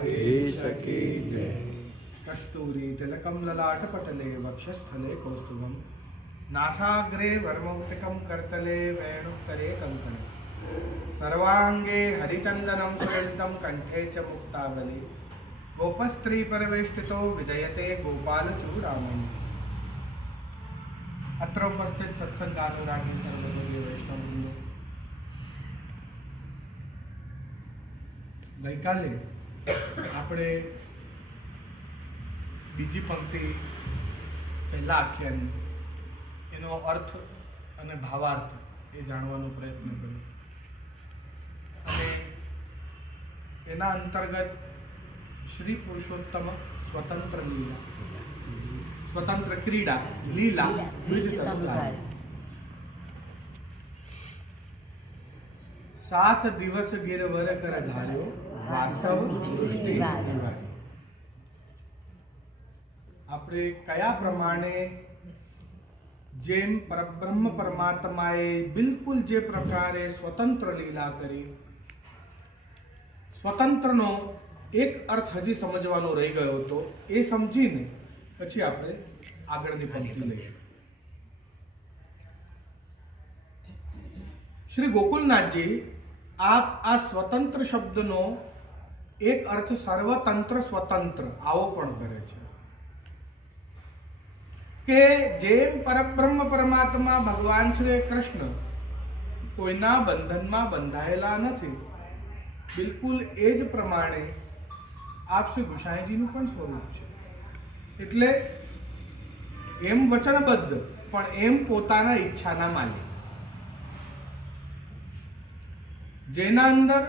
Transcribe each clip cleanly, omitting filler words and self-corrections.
द्वारकाधीश की जय। कस्तूरी तिलकम ललाट पटले वक्षस्थले कौस्तुभम नासाग्रे वर्मौक्तिकं करतले वेणुत्तरे कंकणे सर्वांगे हरिचंदनं सुगन्धितं कंठे च मुक्तावली गोपस्त्री परिवेष्टितो विजयते गोपालचूडामणि। अत्र उपस्थित सत्संगानुरागी सर्वदेवी वैष्णववृंदो, गईकाले આપણે બીજી પંક્તિ પહેલા આખ્યાન એનો અર્થ અને ભાવાર્થ એ જાણવાનો પ્રયત્ન કર્યો અને એના અંતર્ગત શ્રી પુરુષોત્તમ સ્વતંત્ર લીલા, સ્વતંત્ર ક્રીડા લીલા દ્વિજ 7 દિવસ गिरवर कर धार्यो वासव सृष्टि निवार्यो। આપણે કયા પ્રમાણે જેમ પરબ્રહ્મ પરમાત્માએ બિલકુલ જે પ્રકારે સ્વતંત્ર લીલા કરી, સ્વતંત્રનો એક અર્થ હજી સમજવાનો રહી ગયો હતો, એ સમજીને પછી આપણે આગળની પંક્તિ લઈશું। શ્રી ગોકુલનાથજી આ સ્વતંત્ર શબ્દનો એક અર્થ સર્વતંત્ર સ્વતંત્ર આવો પણ કરે છે કે જેમ પરબ્રહ્મ પરમાત્મા ભગવાન શ્રી કૃષ્ણ કોઈના બંધનમાં બંધાયેલા નથી, બિલકુલ એ જ પ્રમાણે આપ શ્રી ગુસાઈજીનું પણ સ્વરૂપ છે। એટલે એમ વચનબદ્ધ પણ એમ પોતાના ઈચ્છાના માલિક, જેના અંદર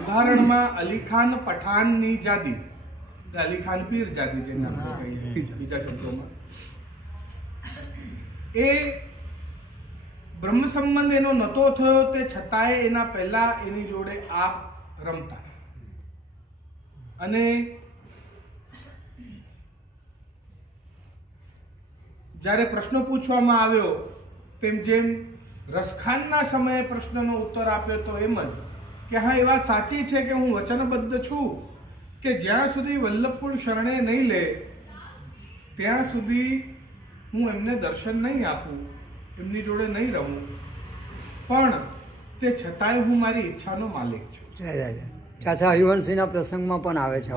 ઉદાહરણમાં અલીખાન પઠાણની જાદી, અલીખાન પીર જાદી જેને આપણે કહીએ બીજા શબ્દોમાં, એ બ્રહ્મ સંબંધ એનો નહોતો થયો, તે છતાંય એના પહેલા એની જોડે આપ રમતા અને જ્યારે પ્રશ્ન પૂછવામાં આવ્યો તેમ જેમ રસખાનના સમયે પ્રશ્નનો ઉત્તર આપ્યો તો એમ જ કે હા, એ વાત સાચી છે કે હું વચનબદ્ધ છું કે જ્યાં સુધી વલ્લભકુળ શરણે નહીં લે ત્યાં સુધી હું એમને દર્શન નહીં આપું, એમની જોડે નહીં રહું, પણ તે છતાંય હું મારી ઈચ્છાનો માલિક છું। ચાચા હરિવંશીના પ્રસંગમાં પણ આવે છે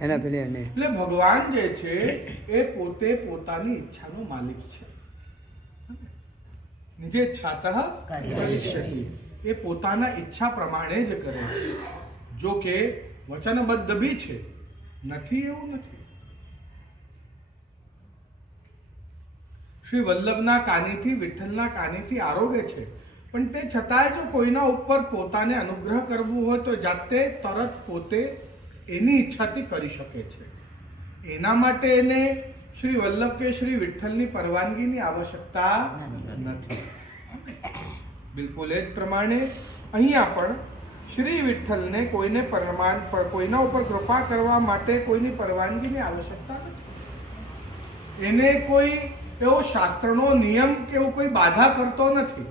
એના પેલી એટલે ભગવાન જે છે એ પોતે પોતાની ઈચ્છાનો માલિક છે। નિજેચ્છાતઃ કરિષ્યતિ, એ પોતાના ઈચ્છા પ્રમાણે જ કરે છે, જો કે વચનબદ્ધ બી છે, નથી એવું નથી। શ્રી વલ્લભના કાનીથી, વિઠ્ઠલના કાનીથી આરોગે છે, પણ તે છતાંય જો કોઈના ઉપર પોતાને અનુગ્રહ કરવું હોય તો જાતે તરત પોતે એની ઈચ્છાથી કરી શકે છે। એના માટે એને શ્રી વલ્લભ કે શ્રી વિઠ્ઠલની પરવાનગીની આવશ્યકતા નથી। બિલકુલ એ જ પ્રમાણે અહીંયા પણ શ્રી વિઠ્ઠલને કોઈના ઉપર કૃપા કરવા માટે કોઈની પરવાનગીની આવશ્યકતા નથી। એને કોઈ એવો શાસ્ત્રનો નિયમ કે એવું કોઈ બાધા કરતો નથી।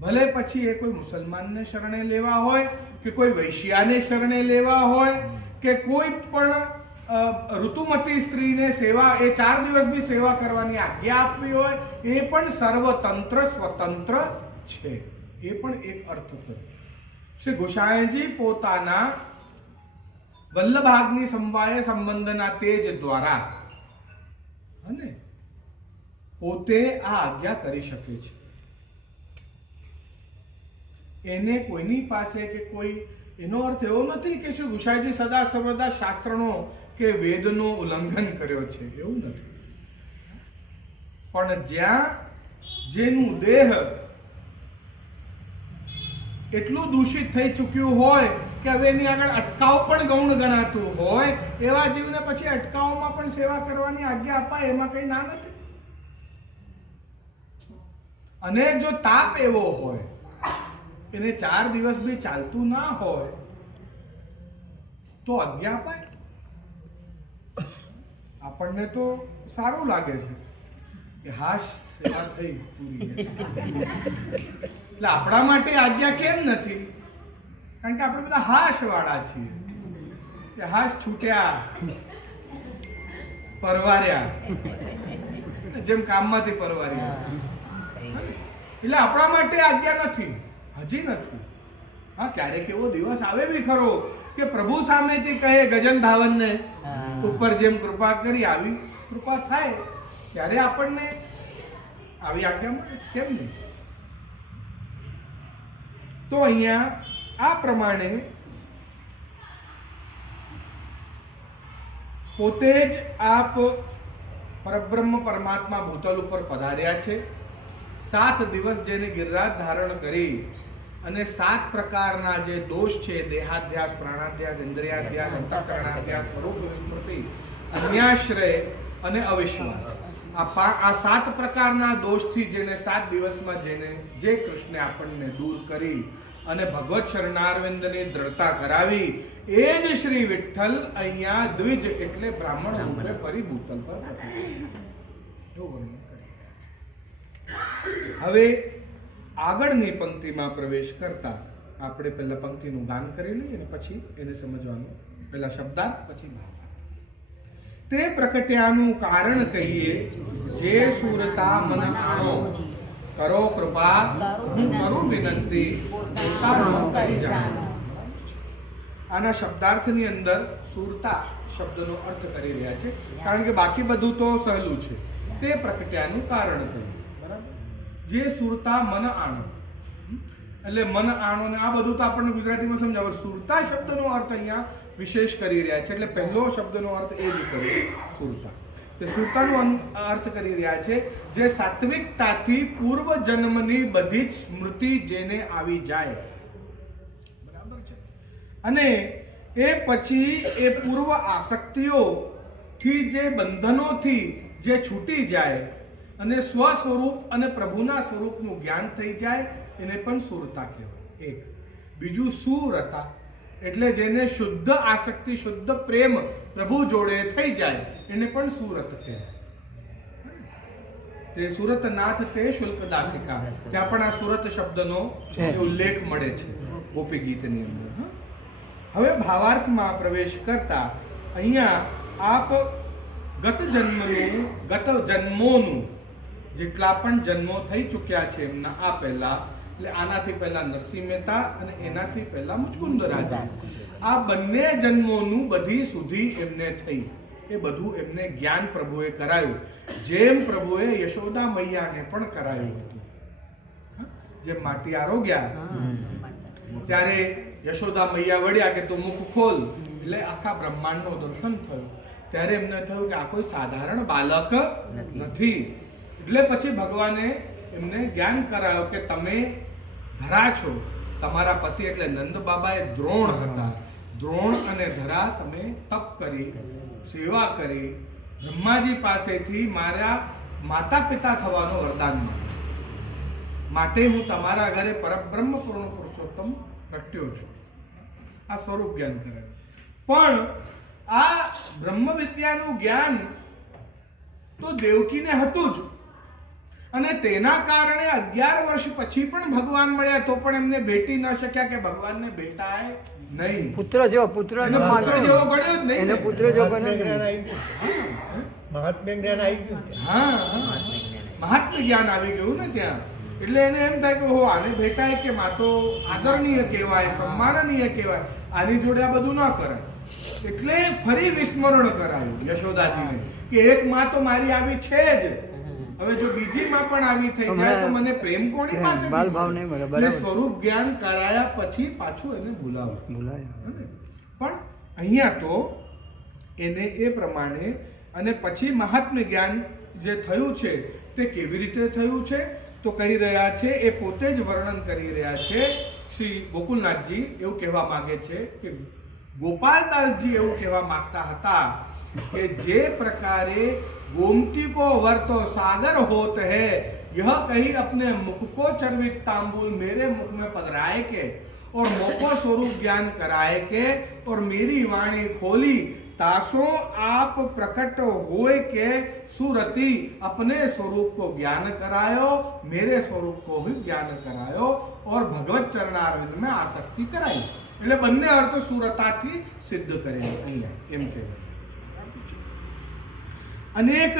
ભલે પછી એ કોઈ મુસલમાનને શરણે લેવા હોય કે કોઈ વૈશ્યાને શરણે લેવા હોય કે કોઈ પણ ઋતુમતી સ્ત્રીને સેવા, એ 4 દિવસ બી સેવા કરવાની આજ્ઞા આપવી હોય, એ પણ સર્વતંત્ર સ્વતંત્ર છે। એ પણ એક અર્થ થયો। શ્રી ગોસાઈજી પોતાના વલ્લભાગ્નિ સમવાય સંબંધના તેજ દ્વારા અને પોતે આ આજ્ઞા કરી શકે છે। એને કોઈની પાસે કે કોઈ, એનો અર્થ એવો નથી કે શ્રી ગુસાઈજી સદા સર્વદા શાસ્ત્રનો કે વેદનો ઉલ્લંઘન કર્યો છે, એવું નથી। પણ જ્યાં જેનું દેહ એટલું દૂષિત થઈ ચૂક્યું હોય કે હવે એની આગળ અટકાવ પણ ગૌણ ગણાતું હોય, એવા જીવને પછી અટકાવમાં પણ સેવા કરવાની આજ્ઞા અપાય, એમાં કઈ ના નથી। અને જો તાપ એવો હોય, એને 4 દિવસ બી ચાલતું ના હોય તો આજ્ઞા અપાય। આપણને તો સારું લાગે છે કે હાશ સેવા થઈ પૂરી, એટલે આપણા માટે આજ્ઞા કેમ નથી? કારણ કે આપણે બધા હાશ વાળા છીએ, કે હાશ છૂટ્યા પરવાર્યા, જેમ કામમાંથી પરવાર્યા છે. એટલે આપણા માટે આજ્ઞા નથી, હજી નથી. હા, ક્યારેક એવો દિવસ આવે બી ખરો કે પ્રભુ સામેથી કહે ગજન ધાવનને ઉપર જેમ કૃપા કરી આવી કૃપા થાય ત્યારે આપણને આવી આજ્ઞા મળે, કેમ નહીં? તો અહીંયા આ પ્રમાણે પોતે જ આપ પરબ્રહ્મ પરમાત્મા ભૂતલ ઉપર પધાર્યા છે. 7 દિવસ જેને ગિરિરાજ ધારણ કરી અને 7 પ્રકારના જે દોષ છે, દેહાધ્યાસ, પ્રાણાધ્યાસ, ઇન્દ્રિયાધ્યાસ, અંતઃકરણાધ્યાસ, સ્વરૂપ વિસ્મૃતિ, અન્યાશ્રય અને અવિશ્વાસ, આ 7 પ્રકારના દોષથી જેને 7 દિવસમાં જે કૃષ્ણે આપણને દૂર કરી અને ભગવત શરણારવિંદની દ્રઢતા કરાવી, એ જ શ્રી વિઠ્ઠલ અહીંયા દ્વિજ એટલે બ્રાહ્મણ રૂપે ફરી ભૂતલ પર હવે આગળની પંક્તિમાં પ્રવેશ કરતા આપણે પહેલા પંક્તિનું ગાન કરી લઈએ અને પછી એને સમજવાનું, પહેલા શબ્દાર્થ પછી ભાવાર્થ. તે પ્રકટ્યાનું કારણ કહીએ, જે સુરતા મન આણો, કરો કૃપા કરું વિનંતી, આના શબ્દાર્થની અંદર સુરતા શબ્દનો અર્થ કરી રહ્યા છે, કારણ કે બાકી બધું તો સહેલું છે. તે પ્રકટ્યાનું કારણ કહીએ, બરાબર? જે સુરતા મન આણો, એટલે મન આણો ને આ બધું તો આપણને ગુજરાતીમાં સમજાવે. સુરતા શબ્દનો અર્થ અહીંયા વિશેષ કરી રહ્યા છે, એટલે પહેલો શબ્દનો અર્થ એ જ કર્યો, સુરતા. તે સુરતાનો અર્થ કરી રહ્યા છે જે સાત્વિકતાથી પૂર્વ જન્મની બધી જ સ્મૃતિ જેને આવી જાય, બરાબર છે, અને એ પછી એ પૂર્વ આસક્તિઓથી, જે બંધનોથી જે છૂટી જાય અને સ્વ સ્વરૂપ અને પ્રભુના સ્વરૂપનું જ્ઞાન થઈ જાય, એને પણ સુરતા કહેવાય. એક બીજું સુરતા, એટલે જેને શુદ્ધ આસક્તિ, શુદ્ધ પ્રેમ પ્રભુ જોડે થઈ જાય, એને પણ સુરત કહેવાય. તે સુરતનાથ તે શુલ્ક દાસિકા, ત્યાં પણ આ સુરત શબ્દનો ઉલ્લેખ મળે છે ગોપી ગીતની અંદર. હવે ભાવાર્થમાં પ્રવેશ કરતા અહીંયા આપ ગત જન્મોનું જેટલા પણ જન્મો થઈ ચૂક્યા છે એમના આ પહેલા, એટલે આનાથી પહેલા નરસિંહ મહેતા અને એનાથી પહેલા મુચકુંદ રાજા, આ બંને જન્મોનું બધી સુધી એમને થઈ, એ બધું એમને જ્ઞાન પ્રભુએ કરાયું, જેમ પ્રભુએ યશોદા મૈયાને પણ કરાયું હતું. જેમ માટી આરોગ્યા ત્યારે યશોદા મૈયા વળ્યા કે તું મુખ ખોલ, એટલે આખા બ્રહ્માંડનું દર્શન થયું. ત્યારે એમને થયું કે આ કોઈ સાધારણ બાલક નથી. એટલે પછી ભગવાને એમને જ્ઞાન કરાયો કે તમે ધરા છો, તમારા પતિ એટલે નંદ બાબાએ દ્રોણ હતા, દ્રોણ અને ધરા તમે તપ કરી, સેવા કરી, બ્રહ્માજી પાસેથી મારા માતા પિતા થવાનો વરદાન માંગ્યું, માટે હું તમારા ઘરે પરબ્રહ્મ પૂર્ણ પુરુષોત્તમ પ્રગટ્યો છું. આ સ્વરૂપ જ્ઞાન કરાયું. પણ આ બ્રહ્મ વિદ્યાનું જ્ઞાન તો દેવકીને હતું જ, અને તેના કારણે 11 વર્ષ પછી પણ ભગવાન મળ્યા તો પણ એમને ભેટી ન શક્યા, કે ભગવાનને ભેટાય નહીં. પુત્ર જેવો, પુત્ર જેવો ગણ્યો જ નહીં, એને પુત્ર જેવો ગણ્યો. મહાત્મ્ય જ્ઞાન આવી ગયું. હા, મહાત્મ્ય જ્ઞાન આવી ગયું ને ત્યાં. એટલે એને એમ થાય કે આને ભેટાય કે માં તો આદરણીય કહેવાય, સન્માનનીય કહેવાય, આની જોડે આ બધું ન કરાય. એટલે ફરી વિસ્મરણ કરાયું યશોદાજીને કે એક માં તો મારી આવી છે જ, હવે જો બીજી માં પણ આવી થઈ જાય તો મને પ્રેમ કોની પાસે? બાલ ભાવ નહીં મળે. એટલે સ્વરૂપ જ્ઞાન કરાયા પછી પાછું એને ભૂલાયા. પણ અહીંયા તો એને એ પ્રમાણે, અને પછી મહાત્મ્ય જ્ઞાન જે થયું છે તે કેવી રીતે થયું છે તો કહી રહ્યા છે, એ પોતે જ વર્ણન કરી રહ્યા છે. શ્રી ગોકુલનાથજી એવું કહેવા માંગે છે કે गोपालदासजी એવું કહેવા માંગતા હતા કે જે પ્રકારે गोमती को वर्तो सागर होत है, यह कहीं अपने मुख को चर्वित तांबुल मेरे मुख में पधराए के और मोको स्वरूप ज्ञान कराए के और मेरी वाणी खोली, तासो आप प्रकट होए के सुरति अपने स्वरूप को ज्ञान करायो, मेरे स्वरूप को ही ज्ञान करायो और भगवत चरणारविंद में आसक्ति कराई. એટલે બંને અર્થ સુરતાથી સિદ્ધ કરે અહીંયા એમ કહેવાય. અનેક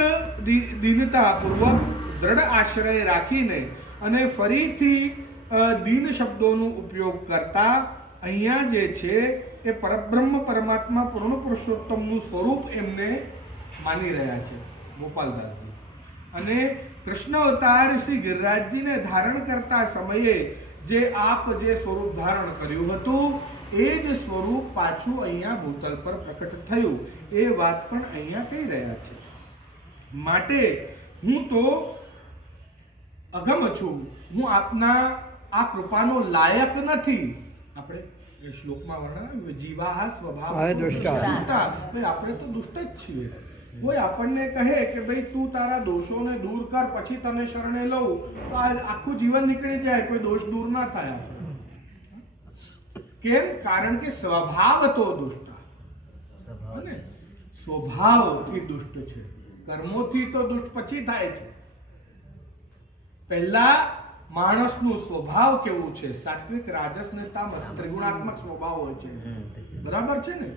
દીનતા પૂર્વક દ્રઢ આશ્રય રાખીને અને ફરીથી દીન શબ્દોનો ઉપયોગ કરતા અહીંયા જે છે એ પરબ્રહ્મ પરમાત્મા પૂર્ણ પુરુષોત્તમનું સ્વરૂપ એમને માની રહ્યા છે ગોપાલદાસજી. અને કૃષ્ણ અવતાર શ્રી ગિરિરાજજીને ધારણ કરતા સમયે જે આપ જે સ્વરૂપ ધારણ કર્યું હતું એ જ સ્વરૂપ પાછું અહીંયા ભૂતલ પર પ્રકટ થયું એ વાત પણ અહીંયા કહી રહ્યા છે. માટે હું તો અગમ છું, હું આપના આ કૃપાનો લાયક નથી. આપણે શ્લોકમાં વર્ણન જીવાહ સ્વભાવ દુષ્ટા, આપણે તો દુષ્ટ જ છીએ. કોઈ આપણને કહે કે ભાઈ તું તારા દોષોને દૂર કર પછી તને શરણે લઉં તો આખું જીવન નીકળી જાય, કોઈ દોષ દૂર ના થાય. કેમ? કારણ કે સ્વભાવ તો દુષ્ટા, સ્વભાવથી દુષ્ટ છે. કર્મોથી તો દુષ્ટ પછી થાય છે. પહેલા માણસનો સ્વભાવ કેવું છે? સાત્વિક, રાજસ ને તામસ ત્રિગુણાત્મક સ્વભાવ હોય છે. બરાબર છે ને?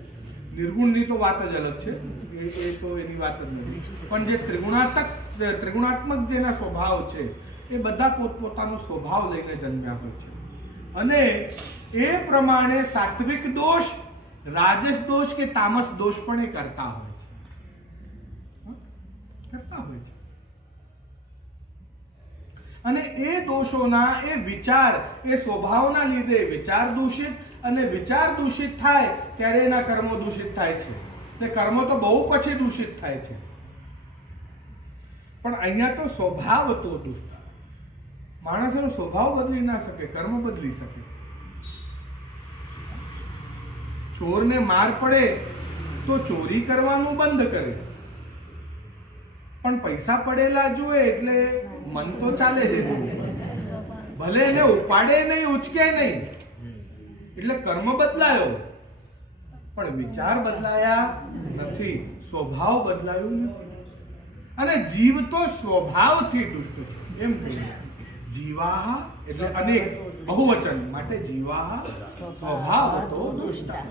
નિર્ગુણની તો વાત જ અલગ છે, એ તો એની વાત જ નથી. પણ જે ત્રિગુણાત્મક જેના સ્વભાવ છે એ બધા પોતપોતાનો સ્વભાવ લઈને જન્મ્યા હોય છે. અને એ પ્રમાણે સાત્વિક દોષ, રાજસ દોષ કે તામસ દોષ પણ એ કરતા હોય છે. અને એ દોષોના એ વિચાર, એ સ્વભાવના લીધે વિચાર દૂષિત, અને વિચાર દૂષિત થાય ત્યારે એના કર્મો દૂષિત થાય છે. તે કર્મો તો બહુ પછી દૂષિત થાય છે. પણ અહીંયા તો સ્વભાવ તો દુષ્ટ. માણસનો સ્વભાવ બદલી ના શકે, કર્મ બદલી શકે. ચોરને માર પડે તો ચોરી કરવાનું બંધ કરે, પણ પૈસા પડેલા જોવે એટલે મન તો ચાલે છે. ભલે એને ઉપાડે નહીં, ઉચકે નહીં, એટલે કર્મ બદલાયો પણ વિચાર બદલાયા નથી, સ્વભાવ બદલાયો નથી. અને જીવ તો સ્વભાવથી દુષ્ટ છે એમ કહીએ. જીવાહ એટલે અનેક બહુવચન માટે જીવાહ સ્વભાવતો દુષ્ટા.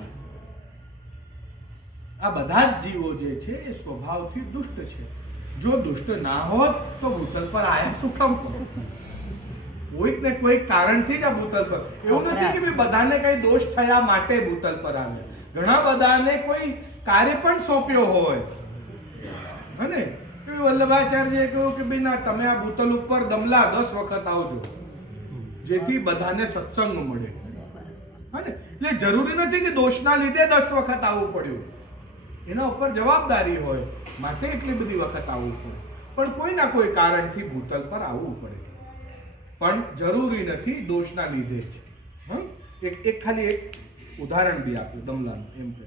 આ બધા જ જીવો જે છે એ સ્વભાવથી દુષ્ટ છે. જો દુષ્ટ ના હોત તો ભૂતલ પર આયા શું કામ? કોઈક ને કોઈક કારણથી જ આ ભૂતલ પર. એવું નથી કે બધાને કઈ દોષ થયા માટે ભૂતલ પર આવે. ઘણા બધાને કોઈ કાર્ય પણ સોંપ્યો હોય. અને વલ્લભાચાર્યએ કહ્યું કે ભાઈ ના, તમે આ ભૂતલ ઉપર દમલા 10 વખત આવજો, જેથી બધાને સત્સંગ મળે. એટલે જરૂરી નથી કે દોષના લીધે 10 વખત આવવું પડ્યું. એના ઉપર જવાબદારી હોય માટે એટલી બધી વખત આવવું પડે. પણ કોઈ ના કોઈ કારણથી ભૂતલ પર આવવું પડે, પણ જરૂરી નથી દોષના લીધે જ. એક ખાલી એક ઉદાહરણ બી આપ્યું દમલાનું એમ કે.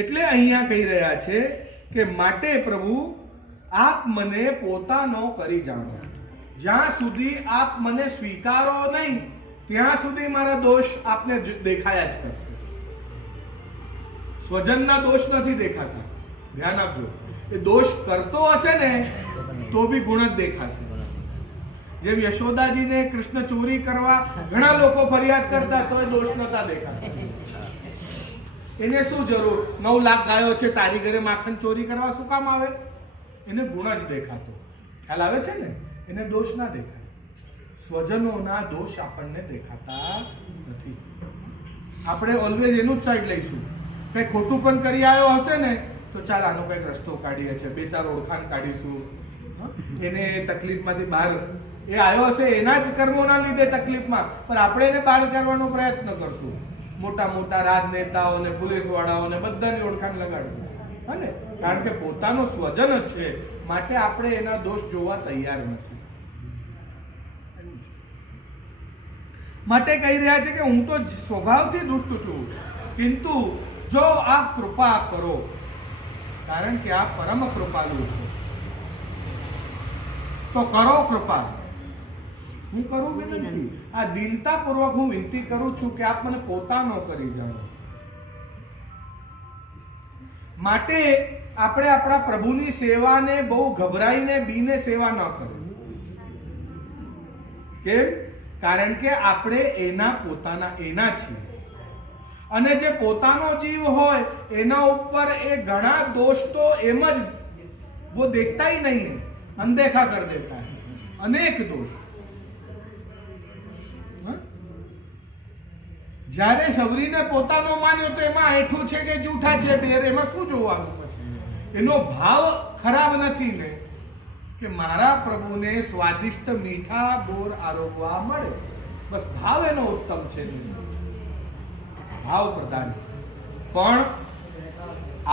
એટલે અહીંયા કહી રહ્યા છે કે માટે પ્રભુ આપ મને પોતાનો કરી જાણો. જ્યાં સુધી આપ મને સ્વીકારો નહીં ત્યાં સુધી મારા દોષ આપને દેખાયા જ કરશે. સ્વજનના દોષ નથી દેખાતા, ધ્યાન આપજો. એ દોષ કરતો હશે ને તો બી ગુણ જ દેખાશે. જેમ યશોદાજીને કૃષ્ણ ચોરી કરવા ઘણા લોકો ફરિયાદ કરતા તો એ દોષ નતા દેખાતા. એને શું જરૂર? 9 લાખ ગાયો છે, તારી ઘરે માખણ ચોરી કરવા શું કામ આવે? એને ગુણ જ દેખાતો. ખ્યાલ આવે છે ને? એને દોષ ના દેખાય. સ્વજનોના દોષ આપણને દેખાતા નથી. આપણે ઓલવેઝ એનું જ સાઈડ લઈશું. કઈ ખોટું પણ કરી આવ્યો હશે ને તો ચાલ આનો કઈક રસ્તો કાઢીએ છીએ, 2-4 ઓળખાણ કાઢીશું. એને તકલીફમાંથી બહાર, એ આવ્યો હશે એના જ કર્મોના લીધે તકલીફમાં, પણ આપણે એને બહાર કાઢવાનો પ્રયત્ન કરશું. મોટા મોટા રાજનેતાઓને, પોલીસ વાળાઓને બધાની ઓળખાણ લગાડશું. અને કારણ કે પોતાનો સ્વજન જ છે માટે આપણે એના દોષ જોવા તૈયાર નથી. માટે કહી રહ્યા છે કે હું તો સ્વભાવથી દુષ્ટ છું, કિંતુ જો આપ કૃપા કરો, કારણ કે આપ પરમ કૃપાલુ છો, તો કરો કૃપા. હું કરું વિનંતી, આ દીનતા પૂર્વક હું વિનંતી કરું છું કે આપ મને પોતાનો કરી જાણો. માટે આપણે આપણા પ્રભુની સેવાને બહુ ગભરાઈને બીને સેવા ન કરવી. કેમ? કારણ કે આપણે એના પોતાના એના છીએ, અને જે પોતાનો જીવ હોય એના ઉપર એ ઘણા દોષ તો એમ જ वो देखता ही नहीं है, अनदेखा कर देता है, अनेक दोष। જ્યારે સબરીને પોતાનો માન્યો તો એમાં હેઠું છે કે જૂઠા છે બેર, એમાં શું જોવાનું? એનો ભાવ ખરાબ નથી ને કે મારા પ્રભુને સ્વાદિષ્ટ મીઠા બોર આરોગવા મળે, બસ ભાવ એનો ઉત્તમ છે, ભાવ પ્રધાન। પણ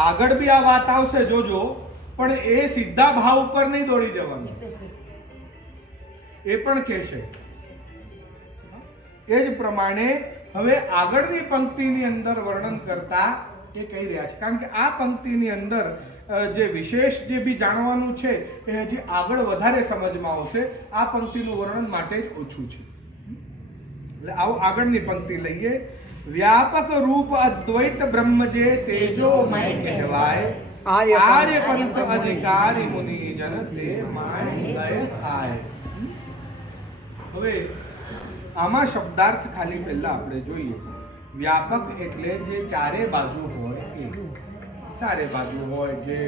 આગળ બી આ વાત આવશે જોજો, પણ એ સીધા ભાવ ઉપર નહીં દોડી જવાનું, એ પણ કહેશે। એ જ પ્રમાણે હવે આગળની પંક્તિની અંદર વર્ણન કરતા એ કહી રહ્યા છે, કારણ કે આ પંક્તિની અંદર જે વિશેષ જે બી જાણવાનું છે એ હજી આગળ વધારે સમજમાં આવશે, આ પંક્તિનું વર્ણન માટે જ ઓછું છે। એટલે આવો આગળની પંક્તિ લઈએ। વ્યાપક રૂપ અદ્વૈત બ્રહ્મ જે તેજોમય કહેવાય, આર્ય પંથ અધિકારી મુનિ જન તે માય લય થાય। હવે આમાં શબ્દાર્થ ખાલી પહેલા આપણે જોઈએ। વ્યાપક એટલે જે ચારે બાજુ હોય, એ ચારે બાજુ હોય, જે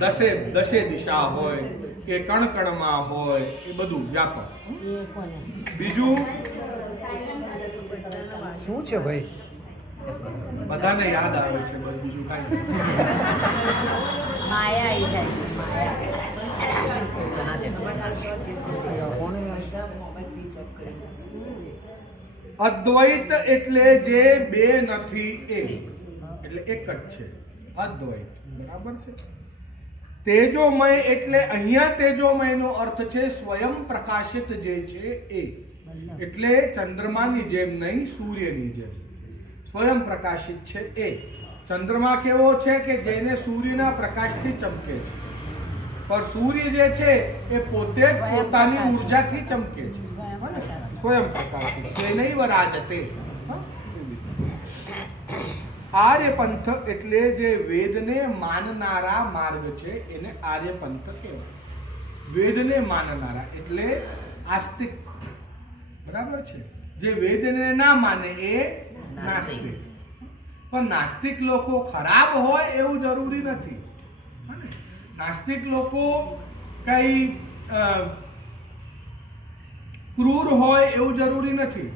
દસે દિશા હોય કે કણકણમાં હોય, એ બધું વ્યાપક। બીજું શું છે ભાઈ? બધાને યાદ આવે છે, બીજું કાંઈ માયા આવી જાય છે। અદ્વૈત એટલે જે બે નથી એ, એટલે એક જ છે અદ્વૈત, બરાબર છે। તેજોમય એટલે અહીંયા તેજોમયનો અર્થ છે સ્વયં પ્રકાશિત જે છે એ, એટલે ચંદ્રમાની જેમ નહીં, સૂર્યની જેમ સ્વયં પ્રકાશિત છે એ। ચંદ્રમા કેવો છે કે જેને સૂર્યના પ્રકાશથી ચમકે છે, પણ સૂર્ય જે છે એ પોતે જ પોતાની ઉર્જાથી ચમકે છે, સ્વયં પ્રકાશિત છે, નહીં વરાજતે। આર્યપંથ એટલે જે વેદને માનનારા માર્ગ છે એને આર્યપંથ કહેવાય। વેદને માનનારા એટલે આસ્તિક, બરાબર છે। જે વેદને ના માને એ નાસ્તિક। પણ નાસ્તિક લોકો ખરાબ હોય એવું જરૂરી નથી, નાસ્તિક લોકો કઈ ક્રૂર હોય એવું જરૂરી નથી,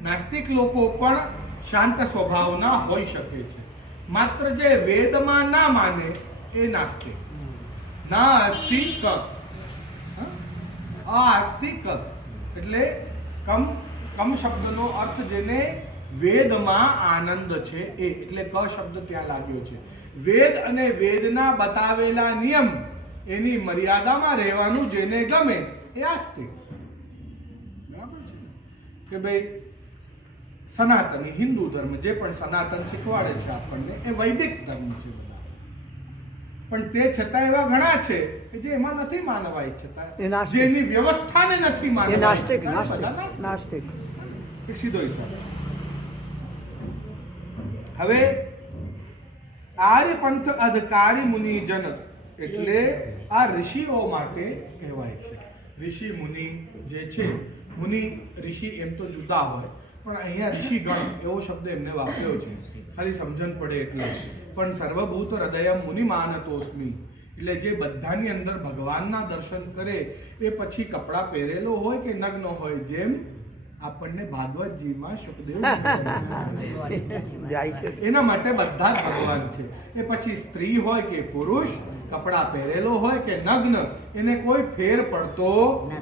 નાસ્તિક લોકો પણ શાંત સ્વભાવના હોઈ શકે છે। માત્ર જે વેદમાં ના માને એ નાસ્તિક। ના અસ્તિ ક, અસ્તિ ક એટલે કમ શબ્દનો અર્થ જેને વેદમાં આનંદ છે એ, એટલે ક શબ્દ ત્યાં લાગ્યો છે। વેદ અને વેદના બતાવેલા નિયમ એની મર્યાદામાં રહેવાનું જેને ગમે એ આસ્તિક, બરાબર છે। કે ભાઈ સનાતની હિન્દુ ધર્મ જે પણ સનાતન શીખવાડે છે આપણને એ વૈદિક ધર્મ છે બધા, પણ તે છતાં એવા ઘણા છે કે જે એમાં નથી માનવા ઈચ્છતા, જેની વ્યવસ્થાને નથી માનવા, એ નાસ્તિક, નાસ્તિક એક સીધો હિસાબ। હવે આર્યપંથ અધિકારી મુનિજન એટલે આ ઋષિઓ માટે કહેવાય છે। ઋષિ મુનિ જે છે, મુનિ ઋષિ એમ તો જુદા હોય, પણ અહીંયા ઋષિગણ એવો શબ્દ એમને વાપર્યો છે, ખાલી સમજણ પડે એટલે। પણ સર્વભૂત હૃદય મુનિ માનતોસ્મી એટલે જે બધાની અંદર ભગવાનના દર્શન કરે એ પછી કપડાં પહેરેલો હોય કે નગ્ન હોય, જેમ આપણને ભાગવતજીમાં સુખદેવ જાય છે, એના માટે બધા જ ભગવાન છે। એ પછી સ્ત્રી હોય કે પુરુષ, કપડાં પહેરેલો હોય કે નગ્ન, એને કોઈ ફેર પડતો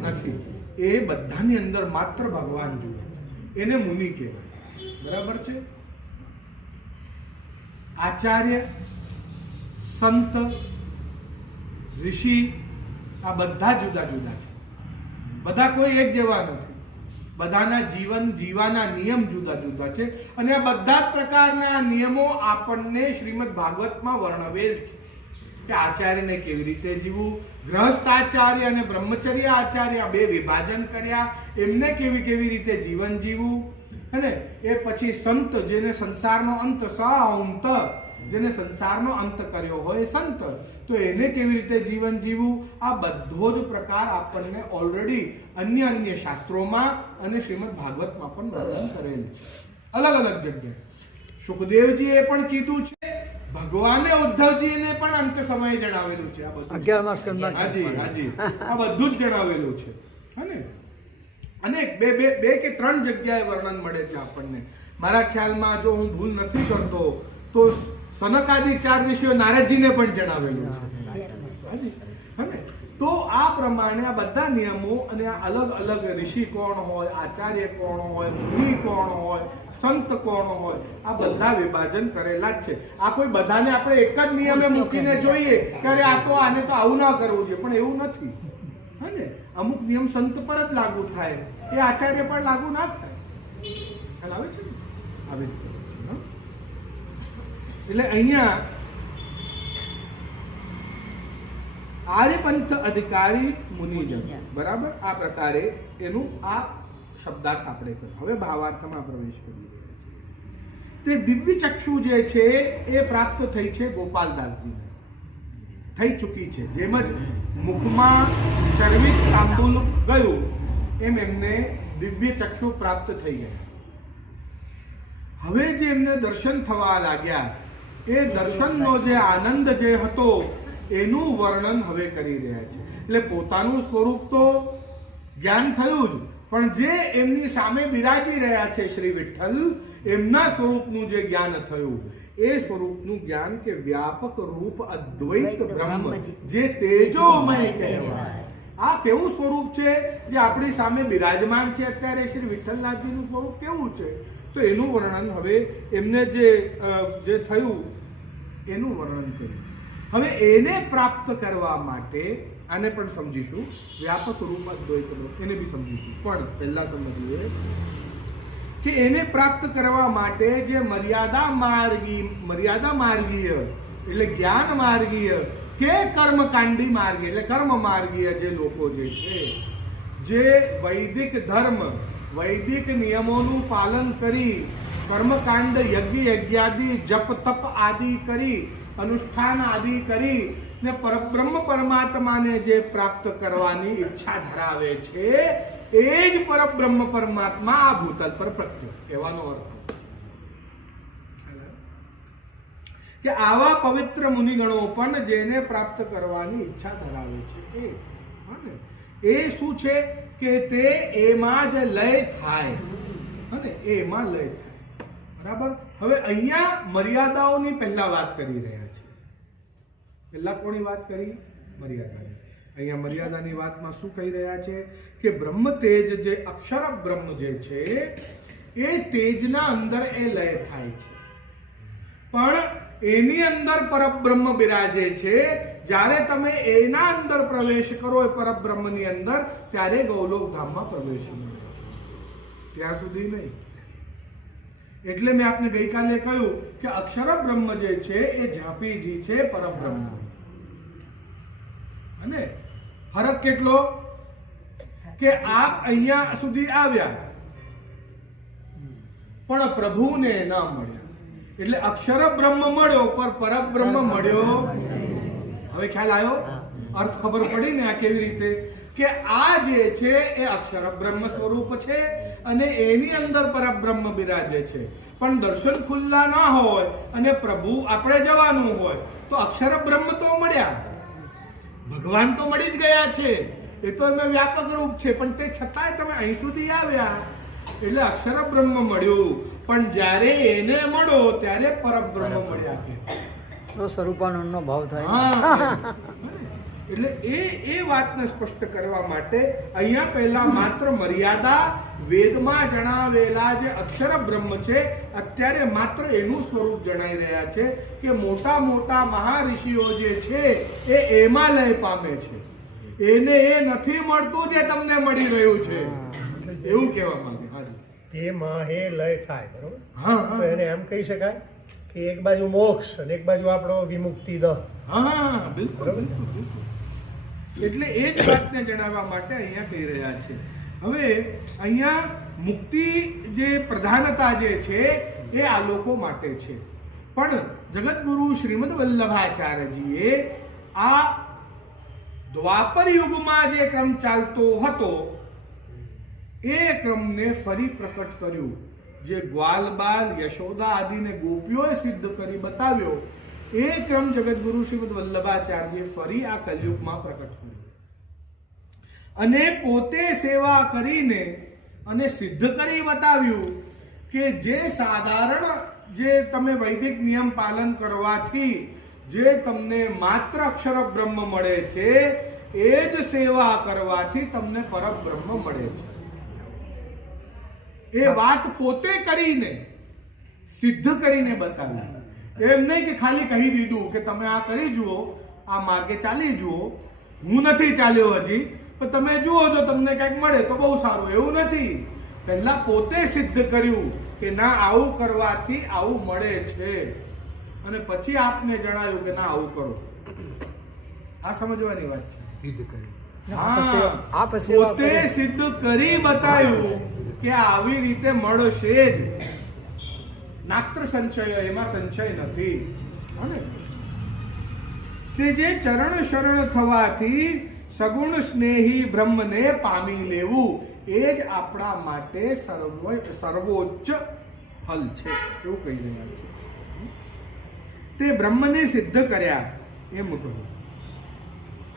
નથી, એ બધાની અંદર માત્ર ભગવાન જુએ, એને મુનિ કહેવાય, બરાબર છે। આચાર્ય, સંત, ઋષિ આ બધા જુદા જુદા છે, બધા કોઈ એક જેવા નથી, બધાના જીવન જીવાના નિયમ જુદા જુદા છે, અને આ બધા જ પ્રકારના નિયમો આપણને શ્રીમદ ભાગવતમાં વર્ણવેલ છે કે આચાર્યને કેવી રીતે જીવવું, ગૃહસ્થ આચાર્ય અને બ્રહ્મચર્ય આચાર્ય બે વિભાજન કર્યા, એમને કેવી કેવી રીતે જીવન જીવવું, અને એ પછી સંત, જેને સંસારનો અંત સાંત, જેને સંસારનો અંત કર્યો હોય સંત, તો એને કેવી રીતે જીવન જીવવું, આ બધો જ પ્રકાર આપણને ઓલરેડી અન્ય શાસ્ત્રોમાં અને શ્રીમદ ભાગવતમાં પણ વર્ણન કરેલ છે, અલગ અલગ જગ્યાએ. સુખદેવજીએ પણ કીધું છે, ભગવાને ઉદ્ધવજીને પણ અંત સમયે જણાવેલું છે. આ બધું 11મા સ્કંદમાં હાજી આ બધું જ જણાવેલું છે. અને અનેક બે કે ત્રણ જગ્યાએ વર્ણન મળે છે આપણને. મારા ખ્યાલમાં જો હું ભૂલ નથી કરતો તો સનકાદિ 4 ઋષિઓ નારદજીને પણ જણાવેલું છે. હાજી. તો આ પ્રમાણે આ બધા નિયમો અને આ અલગ અલગ ઋષિ કોણ હોય, આચાર્ય કોણ હોય, મુનિ કોણ હોય, સંત કોણ હોય, આ બધા વિભાજન કરેલા જ છે. આ કોઈ બધાને આપણે એક જ નિયમે મૂકીને જોઈએ કે અરે આ તો આને તો આવું ના કરવું જોઈએ, પણ એવું નથી. હા ને, અમુક નિયમ સંત પર જ લાગુ થાય, એ આચાર્ય પર લાગુ ના થાય. ખ્યાલ આવે છે ને? આવે છે. એટલે અહીંયા આર્યપંથ અધિકારી મુનિજન, બરાબર, આ પ્રકારે એનું આ શબ્દાર્થ આપણે કર્યો. હવે ભાવાર્થમાં પ્રવેશ કરી રહ્યા છીએ. તે દિવ્ય ચક્ષુ જે છે એ પ્રાપ્ત થઈ છે ગોપાલદાસજીને, થઈ ચૂકી છે. જેમ જ મુખમાં ચર્વિત તાંબુલ ગયું એમ એમને દિવ્ય ચક્ષુ પ્રાપ્ત થઈ ગયા. હવે જે એમને દર્શન થવા લાગ્યા, એ દર્શનનો જે આનંદ જે હતો એનું વર્ણન હવે કરી રહ્યા છે. એટલે પોતાનું સ્વરૂપ તો જ્ઞાન થયું જ, પણ જે એમની સામે બિરાજી રહ્યા છે શ્રી વિઠ્ઠલ, એમના સ્વરૂપનું જે જ્ઞાન થયું, એ સ્વરૂપનું જ્ઞાન કે વ્યાપક રૂપ અદ્વૈત બ્રહ્મ, જે તેજોમય કહેવાય. આ કેવું સ્વરૂપ છે જે આપણી સામે બિરાજમાન છે અત્યારે? શ્રી વિઠ્ઠલનાથજીનું સ્વરૂપ કેવું છે? તો એનું વર્ણન હવે એમને જે થયું એનું વર્ણન કર્યું. હવે એને પ્રાપ્ત કરવા માટે આને પણ સમજીશું, વ્યાપક રૂપ અદ્વૈત એને બી સમજીશું, પણ પહેલા સમજીએ કે એને પ્રાપ્ત કરવા માટે જે મર્યાદા માર્ગીય એટલે જ્ઞાન માર્ગીય કે કર્મકાંડી માર્ગીય એટલે કર્મ માર્ગીય જે લોકો જે છે, જે વૈદિક ધર્મ, વૈદિક નિયમોનું પાલન કરી, કર્મકાંડ યજ્ઞાદિ જપ તપ આદિ કરી, અનુષ્ઠાન આદિ કરી ને પરબ્રહ્મ પરમાત્માને જે પ્રાપ્ત કરવાની ઈચ્છા ધરાવે છે, એ જ પરબ્રહ્મ પરમાત્મા આ ભૂતલ પર પ્રગટ્યો. કહેવાનો અર્થ કે આવા પવિત્ર મુનિગણો પણ જેને પ્રાપ્ત કરવાની ઈચ્છા ધરાવે છે, એ શું છે કે તે એમાં જ લય થાય, અને એમાં લય થાય. બરાબર. હવે અહીંયા મર્યાદાઓની પહેલા વાત કરી રહ્યા છે. પહેલા કોની વાત કરી? મર્યાદાની. અહીંયા મર્યાદાની વાતમાં શું કહી રહ્યા છે કે બ્રહ્મ તેજ જે અક્ષર બ્રહ્મ જે છે, એ તેજના અંદર એ લય થાય છે, પણ એની અંદર પરબ્રહ્મ બિરાજે છે. જ્યારે તમે એના અંદર પ્રવેશ કરો, એ પરબ્રહ્મની અંદર, ત્યારે ગૌલોક ધામમાં પ્રવેશ મળે છે, ત્યાં સુધી નહીં. એટલે મેં આપને ગઈકાલે કહ્યું કે અક્ષર બ્રહ્મ જે છે એ ઝાંપીજી છે પરબ્રહ્મ. અને ફરક કેટલો કે આપ અહીંયા સુધી આવ્યા પણ પ્રભુને ન મળ્યા. એટલે અક્ષર બ્રહ્મ મળ્યો પણ પરબ્રહ્મ મળ્યો. હવે ખ્યાલ આવ્યો? અર્થ ખબર પડી ને આ કેવી રીતે? કે આ જે છે એ અક્ષર બ્રહ્મ સ્વરૂપ છે અને એની અંદર પરબ્રહ્મ બિરાજે છે, પણ દર્શન ખુલ્લા ના હોય અને પ્રભુ આપણે જવાનું હોય તો અક્ષર બ્રહ્મ તો મળ્યા, ભગવાન તો મળી જ ગયા છે, એ તો એમાં વ્યાપક રૂપ છે, પણ તે છતાંય તમે અહીં સુધી આવ્યા એટલે અક્ષર બ્રહ્મ મળ્યું, પણ જ્યારે એને મળો ત્યારે પરબ્રહ્મ મળ્યા કે તો સ્વરૂપાનંદનો ભાવ થાય. એટલે એ વાતને સ્પષ્ટ કરવા માટે અહીંયા પહેલા માત્ર મર્યાદા વેદમાં જણાવેલા જે અક્ષર બ્રહ્મ છે, અત્યારે માત્ર એનું સ્વરૂપ જણાઈ રહ્યા છે કે મોટા મોટા મહાઋષિઓ જે છે એ એમાં લય પામે છે, એને એ નથી મળતું જે તમને મળી રહ્યું છે, એવું કહેવા માંગે. તેમાં એ લય થાય, બરોબર. તો એને એમ કહી શકાય કે એક બાજુ મોક્ષ અને એક બાજુ આપણો વિમુક્તિ દ. હા, બિલકુલ. એટલે એ જ વાતને જણાવવા માટે અહીંયા કહી રહ્યા છે. હવે અહીંયા મુક્તિ જે પ્રધાનતા જે છે એ આ લોકો માટે છે. પણ જગતગુરુ શ્રીમદ વલ્લભાચાર્યજીએ આ દ્વાપર યુગમાં જે ક્રમ ચાલતો હતો એ ક્રમને ફરી પ્રકટ કર્યું. જે ગ્વાલ બાલ યશોદા આદિને ગોપીઓએ સિદ્ધ કરી બતાવ્યો એ ક્રમ જગતગુરુ શ્રીમદ વલ્લભાચાર્યજીએ ફરી આ કલયુગમાં પ્રકટ કર્યો અને પોતે સેવા કરીને અને સિદ્ધ કરી બતાવ્યું કે જે સાધારણ જે તમે વૈદિક નિયમ પાલન કરવાથી જે તમને માત્ર અક્ષર બ્રહ્મ મળે છે એ જ સેવા કરવાથી તમને પરબ્રહ્મ મળે છે. એ વાત પોતે કરીને સિદ્ધ કરીને બતાવી. એમ નહીં કે ખાલી કહી દીધું કે તમે આ કરી જુઓ, આ માર્ગે ચાલી જુઓ, હું નથી ચાલ્યો હજી પણ તમે જુઓ જો તમને કંઈક મળે તો બહુ સારું, એવું નથી. પહેલા પોતે સિદ્ધ કર્યું કે ના આવું કરવાથી આવું મળે છે અને પછી આપને જણાવ્યું કે ના આવું કરો. આ સમજવાની વાત છે. પોતે સિદ્ધ કરી બતાવ્યું કે આવી રીતે મળશે જ. નાત્ર સંશય, એમાં સંશય નથી. તે જે ચરણ શરણ થવાથી સગુણ સ્નેહી બ્રહ્મને પામી લેવું એ જ આપણા માટે સર્વોચ્ચ ફલ છે એવું કહી રહ્યા છે. તે બ્રહ્મને સિદ્ધ કર્યા એમ કહ્યું.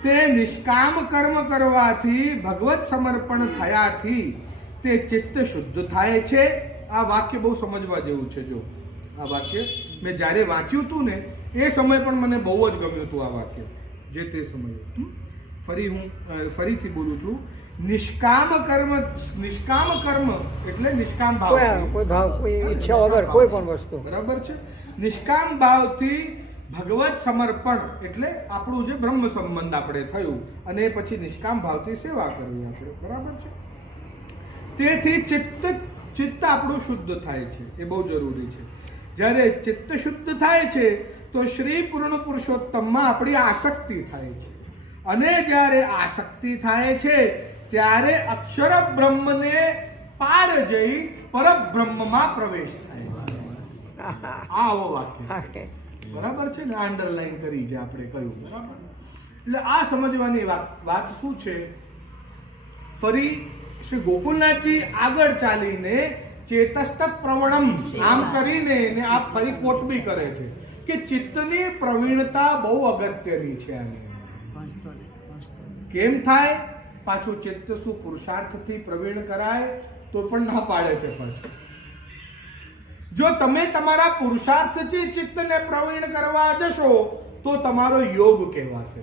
તે નિષ્કામ કર્મ કરવાથી ભગવત સમર્પણ થયાથી તે ચિત્ત શુદ્ધ થાય છે. આ વાક્ય બહુ સમજવા જેવું છે. જો આ વાક્ય મેં જ્યારે વાંચ્યું હતું ને એ સમય પણ મને બહુ જ ગમ્યું હતું આ વાક્ય જે તે સમયે. ફરીથી બોલું છું. નિષ્કામ કર્મ એટલે નિષ્કામ ભાવ, કોઈ ભાવ, કોઈ ઈચ્છા વગર કોઈ પણ વસ્તુ. બરાબર છે. નિષ્કામ ભાવથી ભગવત સમર્પણ એટલે આપણું જે બ્રહ્મ સંબંધ આપણે થયું અને પછી નિષ્કામ ભાવથી સેવા કરવી આપણે. બરાબર છે. તેથી ચિત્ત આપણું શુદ્ધ થાય છે. એ બહુ જરૂરી છે. જ્યારે ચિત્ત શુદ્ધ થાય છે તો શ્રી પૂર્ણ પુરુષોત્તમમાં આપણી આસક્તિ થાય છે અને જ્યારે આસક્તિ થાય છે ત્યારે અક્ષર બ્રહ્મને પાર જઈ પરબ્રહ્મમાં પ્રવેશ થાય છે. આવો વાક્ય બરાબર છે ને. અંડરલાઈન કરી છે આપણે કહ્યું. બરાબર. એટલે આ સમજવાની વાત શું છે. ફરી શ્રી ગોકુલનાથજી આગળ ચાલીને ચેતસ્તત પ્રવણમ આમ કરીને આ ફરી કોટ બી કરે છે કે ચિત્તની પ્રવીણતા બહુ અગત્યની છે. કેમ થાય? પાછું ચિત્ત શું પુરુષાર્થથી પ્રવીણ કરાય તો પણ ના પાડે છે. પાછું જો તમે તમારા પુરુષાર્થથી ચિત્તને પ્રવીણ કરવા જશો તો તમારો યોગ કહેવાશે.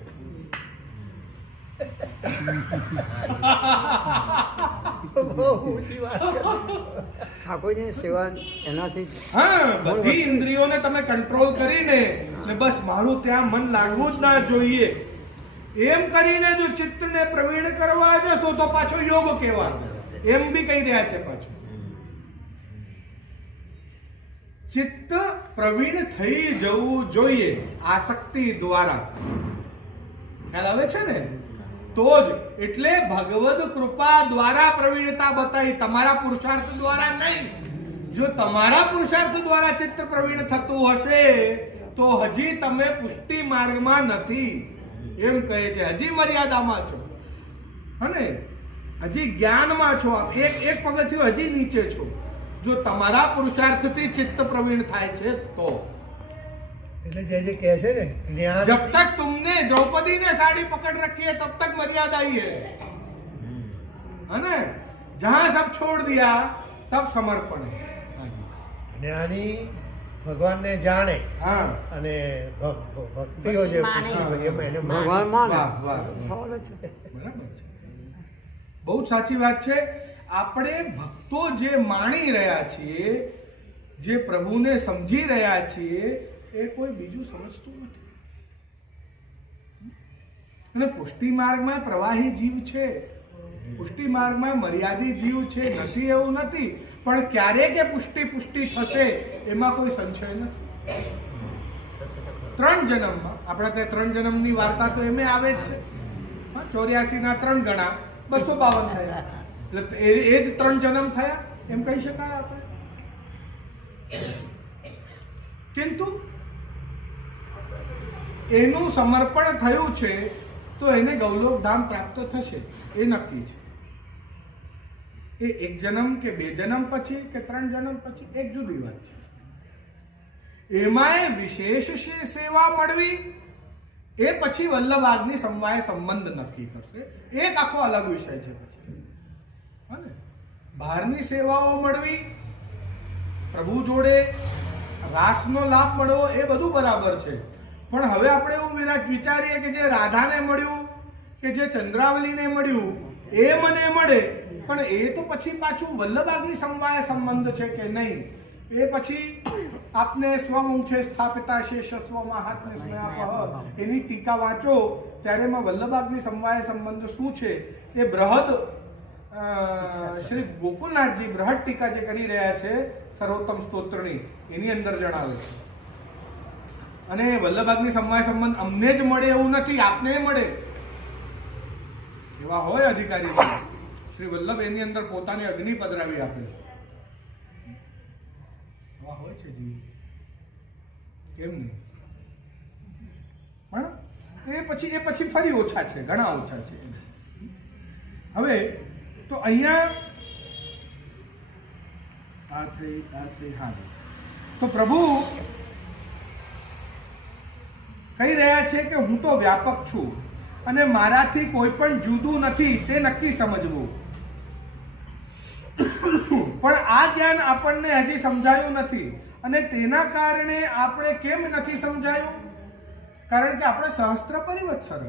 ઠાકોરજીની સેવા એનાથી બધી ઇન્દ્રિયોને તમે કંટ્રોલ કરીને બસ મારું ત્યાં મન લાગવું જ ના જોઈએ એમ કરીને જો ચિત્તને પ્રવીણ કરવા જશો તો પાછો યોગ કહેવાશે. એમ બી કહી રહ્યા છે. પાછું ચિત્ત પ્રવીણ થઈ જવું જોઈએ આસક્તિ દ્વારા. ખ્યાલ આવે છે ને? તો જ એટલે ભગવદ કૃપા દ્વારા પ્રવીણતા બતાવી, તમારા પુરુષાર્થ દ્વારા નહીં. જો તમારા પુરુષાર્થ દ્વારા ચિત્ત પ્રવીણ થતું હશે તો હજી તમે પુષ્ટિ માર્ગમાં નથી એમ કહે છે. હજી મર્યાદામાં છો અને હજી જ્ઞાનમાં છો. એક પગથિયું હજી નીચે છો. જો તમારા પુરુષાર્થથી ચિત્ત પ્રવીણ થાય છે તો. એટલે જે કહે છે ને જ્ઞાન, जब तक तुमने द्रौपदी ने साड़ी पकड़ रखी है तब तक मर्यादा ही है ना. जहां सब छोड़ दिया तब समर्पण है. જ્ઞાની ભગવાનને જાણે અને ભક્તિઓ જે ભગવાન માને. બરાબર છે. બહુ સાચી વાત છે. આપણે ભક્તો જે માણી રહ્યા છીએ, જે પ્રભુને સમજી રહ્યા છીએ એ કોઈ બીજું સમજતું નથી. અને પુષ્ટિ માર્ગમાં પ્રવાહી જીવ છે, પુષ્ટિ માર્ગમાં મર્યાદિત જીવ છે, નથી એવું નથી. પણ ક્યારે કે પુષ્ટિ થશે એમાં કોઈ સંશય નથી. 3 જન્મમાં આપણા ત્યાં 3 જન્મની વાર્તા તો એમે આવે જ છે. 84 ના 3 ગણા 252 થયા એટલે એ જ 3 જન્મ થયા. એમ કહી શકાય આપણે? કિંતુ એનું સમર્પણ થયું છે તો એને ગૌલોક ધામ પ્રાપ્ત થશે, એ નક્કી છે. એ એક જન્મ કે 2 જન્મ પછી કે 3 જન્મ પછી એક જુદી વાત છે. એમાંય વિશેષ સેવા મળવી એ પછી વલ્લભ આજ્ઞી સમવાય સંબંધ નક્કી કરશે. એક આખો અલગ વિષય છે. પછી અને બહારની સેવાઓ મળવી, પ્રભુ જોડે રાસનો લાભ મળવો, એ બધું બરાબર છે. પણ હવે આપણે એવું વિચારીએ કે જે રાધાને મળ્યું કે જે ચંદ્રાવલીને મળ્યું એ મને મળે, પણ એ તો પછી પાછું વલ્લભ આજ્ઞી સમવાય સંબંધ છે કે નહીં, એ પછી આપને સ્વમુખે સ્થાપિતા શેષ સ્વમાહાત્મ્ય સ્મયાપહ એની ટીકા વાંચો ત્યારે એમાં વલ્લભ આજ્ઞી સમવાય સંબંધ શું છે એ બૃહદ શ્રી ગોકુલનાથજી બૃહદ ટીકા જે કરી રહ્યા છે સર્વોત્તમ સ્તોત્રની, એની અંદર જણાવે છે. અને વલ્લભ આજ્ઞી સમવાય સંબંધ અમને જ મળે એવું નથી, આપને મળે. એવા હોય અધિકારી શ્રી વલ્લભ એની અંદર પોતાની અગ્નિ પધરાવી આપે, એવા હોય છે જીવ, કેમ નહીં? પણ એ પછી ફરી ઓછા છે, ઘણા ઓછા છે. હવે તો અહીંયા હા, તો પ્રભુ કહી રહ્યા છે કે હું તો વ્યાપક છું અને મારાથી કોઈ પણ જુદું નથી, તે નક્કી સમજવું. પણ આ જ્ઞાન આપણને હજી સમજાયું નથી. અને તેના કારણે આપણે કેમ નથી સમજાયું? કારણ કે આપણે સહસ્ત્ર પરિવત્સર,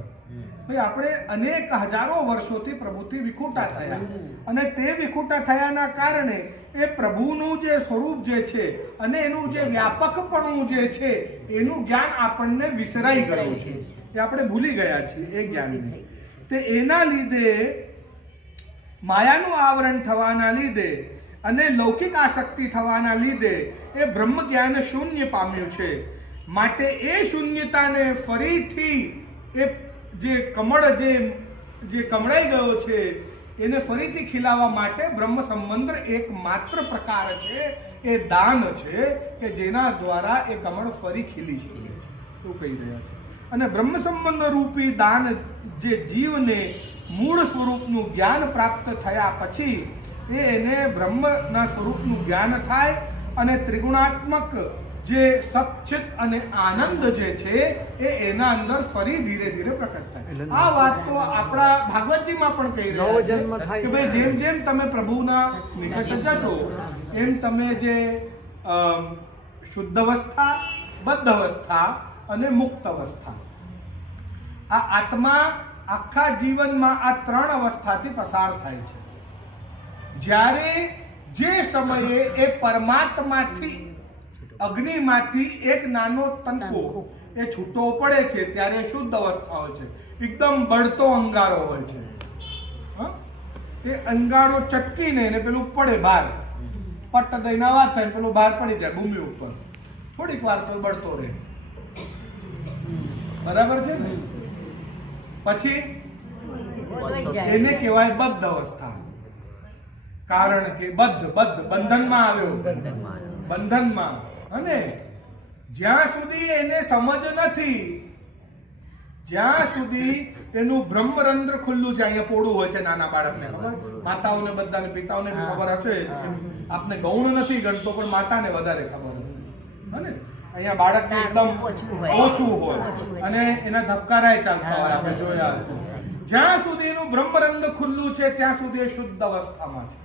આપણે અનેક હજારો વર્ષોથી પ્રભુથી વિખૂટા થયા, અને તે વિખૂટા થયાના કારણે એ પ્રભુનું જે સ્વરૂપ જે છે અને એનું જે વ્યાપકપણું જે છે એનું જ્ઞાન આપણને વિસરાઈ ગયું છે, એ આપણે ભૂલી ગયા છીએ. એ જ્ઞાનને તે એના લીધે માયાનું આવરણ થવાના લીધે અને લૌકિક આસક્તિ થવાના લીધે એ બ્રહ્મ જ્ઞાન શૂન્ય પામ્યું છે. માટે એ શૂન્યતાને ફરીથી એ જે કમળ જે કમળાઈ ગયો છે એને ફરીથી ખીલાવવા માટે બ્રહ્મ સંબંધ એક માત્ર પ્રકાર છે, એ દાન છે કે જેના દ્વારા એ કમળ ફરી ખીલી શકે, એવું કહી રહ્યા છે. અને બ્રહ્મ સંબંધ રૂપી દાન જે જીવને મૂળ સ્વરૂપનું જ્ઞાન પ્રાપ્ત થયા પછી એને બ્રહ્મના સ્વરૂપનું જ્ઞાન થાય અને ત્રિગુણાત્મક જે સચ્ચિત અને આનંદ જે છે એ એના અંદર ફરી ધીરે ધીરે પ્રકટ થાય. આ વાત તો આપણા ભાગવતજીમાં પણ કહી રહ્યા છે કે ભાઈ જેમ જેમ તમે પ્રભુના નિકટ જશો એમ તમે જે શુદ્ધ અવસ્થા, બદ્ધ અવસ્થા અને મુક્ત અવસ્થા, આ આત્મા આખા જીવનમાં આ 3 અવસ્થાથી પસાર થાય છે. જ્યારે જે સમયે એ પરમાત્માથી અગ્નિમાંથી એક નાનો તંકો એ છૂટો પડે છે ત્યારે શુદ્ધ અવસ્થા હોય છે, એકદમ બળતો અંગારો હોય છે. એ અંગારો ચટકીને એને પેલું પડે બહાર, પટ્ટ દઈને વાત થાય, પેલું બહાર પડી જાય ભૂમિ ઉપર, થોડીક વાર તો બળતો રહે, બરાબર છે ને? પછી એને કહેવાય બદ્ધ અવસ્થા. કારણ કે બંધનમાં આવ્યો, બંધનમાં. અને જ્યાં સુધી એને સમજ નથી, જ્યાં સુધી એનું બ્રહ્મરંધ્ર ખુલ્લું છે, અહીંયા પોળું હોય છે નાના બાળકને, માતાઓને બધાને પિતાઓને ખબર હશે, આપને ગૌણ નથી ગણતો પણ માતાને વધારે ખબર હશે. અને અહીંયા બાળકને એકદમ ઓછું હોય અને એના ધબકારાય ચાલતા હોય, આપણે જોયા હશે. જ્યાં સુધી એનું બ્રહ્મરંધ્ર ખુલ્લું છે ત્યાં સુધી એ શુદ્ધ અવસ્થામાં છે.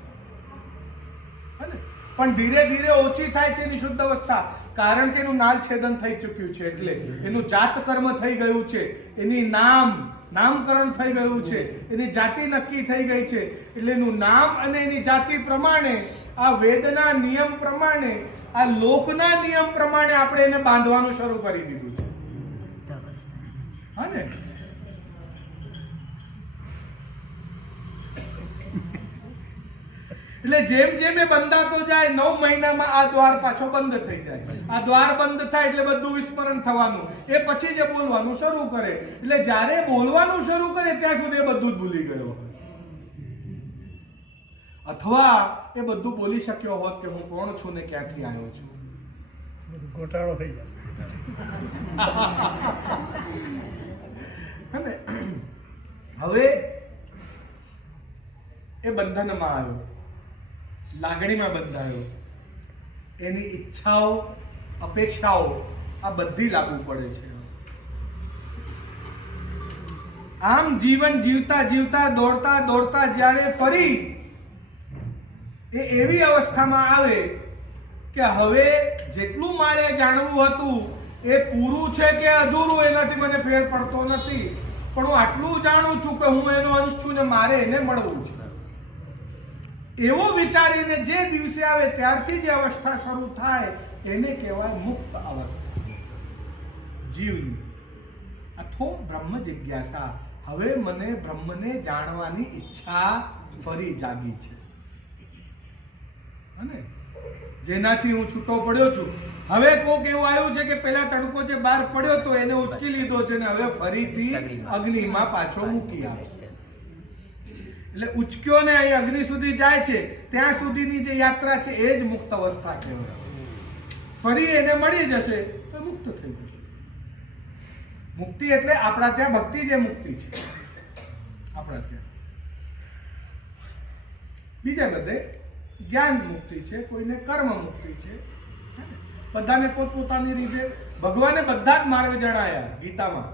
પણ ધીરે ધીરે ઓછી થાય છે એની શુદ્ધ અવસ્થા, કારણ કે એનું નાલ છેદન થઈ ચૂક્યું છે, એટલે એનું જાત કર્મ થઈ ગયું છે, એની નામકરણ થઈ ગયું છે, એની જાતિ નક્કી થઈ ગઈ છે. એટલે એનું નામ અને એની જાતિ પ્રમાણે, આ વેદના નિયમ પ્રમાણે, આ લોકના નિયમ પ્રમાણે આપણે એને બાંધવાનું શરૂ કરી દીધું છે. હા ને? એટલે જેમ જેમ એ બંધાતો જાય 9 મહિનામાં આ દ્વાર પાછો બંધ થઈ જાય. આ દ્વાર બંધ થાય એટલે બધું વિસ્મરણ થવાનું, એ પછી જે બોલવાનું શરૂ કરે. એટલે જ્યારે બોલવાનું શરૂ કરે ત્યાં સુધી એ બધું જ ભૂલી ગયો. અથવા એ બધું બોલી શક્યો હોત કે હું કોણ છું ને ક્યાંથી આવ્યો છું? ગોટાળો થઈ જાય. હે ને? હવે એ બંધનમાં આવ્યો, લાગણીમાં બંધાયો, એની ઈચ્છાઓ અપેક્ષાઓ આ બધી લાગુ પડે છે. આમ જીવન જીવતા જીવતા દોડતા દોડતા જ્યારે ફરી એ એવી અવસ્થામાં આવે કે હવે જેટલું મારે જાણવું હતું એ પૂરું છે કે અધૂરું એનાથી મને ફેર પડતો નથી, પણ હું આટલું જાણું છું કે હું એનો અંશ છું ને મારે એને મળવું છે. એવો વિચારીને જે દિવસે આવે ત્યારથી જે અવસ્થા શરૂ થાય એને કહેવાય મુક્ત અવસ્થા, જીવની. અથો બ્રહ્મ જિજ્ઞાસા. હવે મને બ્રહ્મને જાણવાની ઈચ્છા ફરી જાગી છે, અને જેનાથી હું છૂટો પડ્યો છું. હવે કોક એવું આવ્યું છે કે પેલા તડકો જે બહાર પડ્યો તો એને ઉચકી લીધો છે ને હવે ફરીથી અગ્નિમાં પાછો મૂકી આવે છે. એટલે ઉચક્યો ને અહીં અગ્નિ સુધી જાય છે ત્યાં સુધીની જે યાત્રા છે એ જ મુક્ત અવસ્થા કહેવાય. ફરી એને મળી જશે તો મુક્ત થઈ જશે. મુક્તિ એટલે આપણા ત્યાં ભક્તિ જે મુક્તિ છે આપણા ત્યાં. બીજા બધે જ્ઞાન મુક્તિ છે, કોઈને કર્મ મુક્તિ છે. બધાને પોતપોતાની રીતે ભગવાને બધા જ માર્ગ જણાયા ગીતામાં.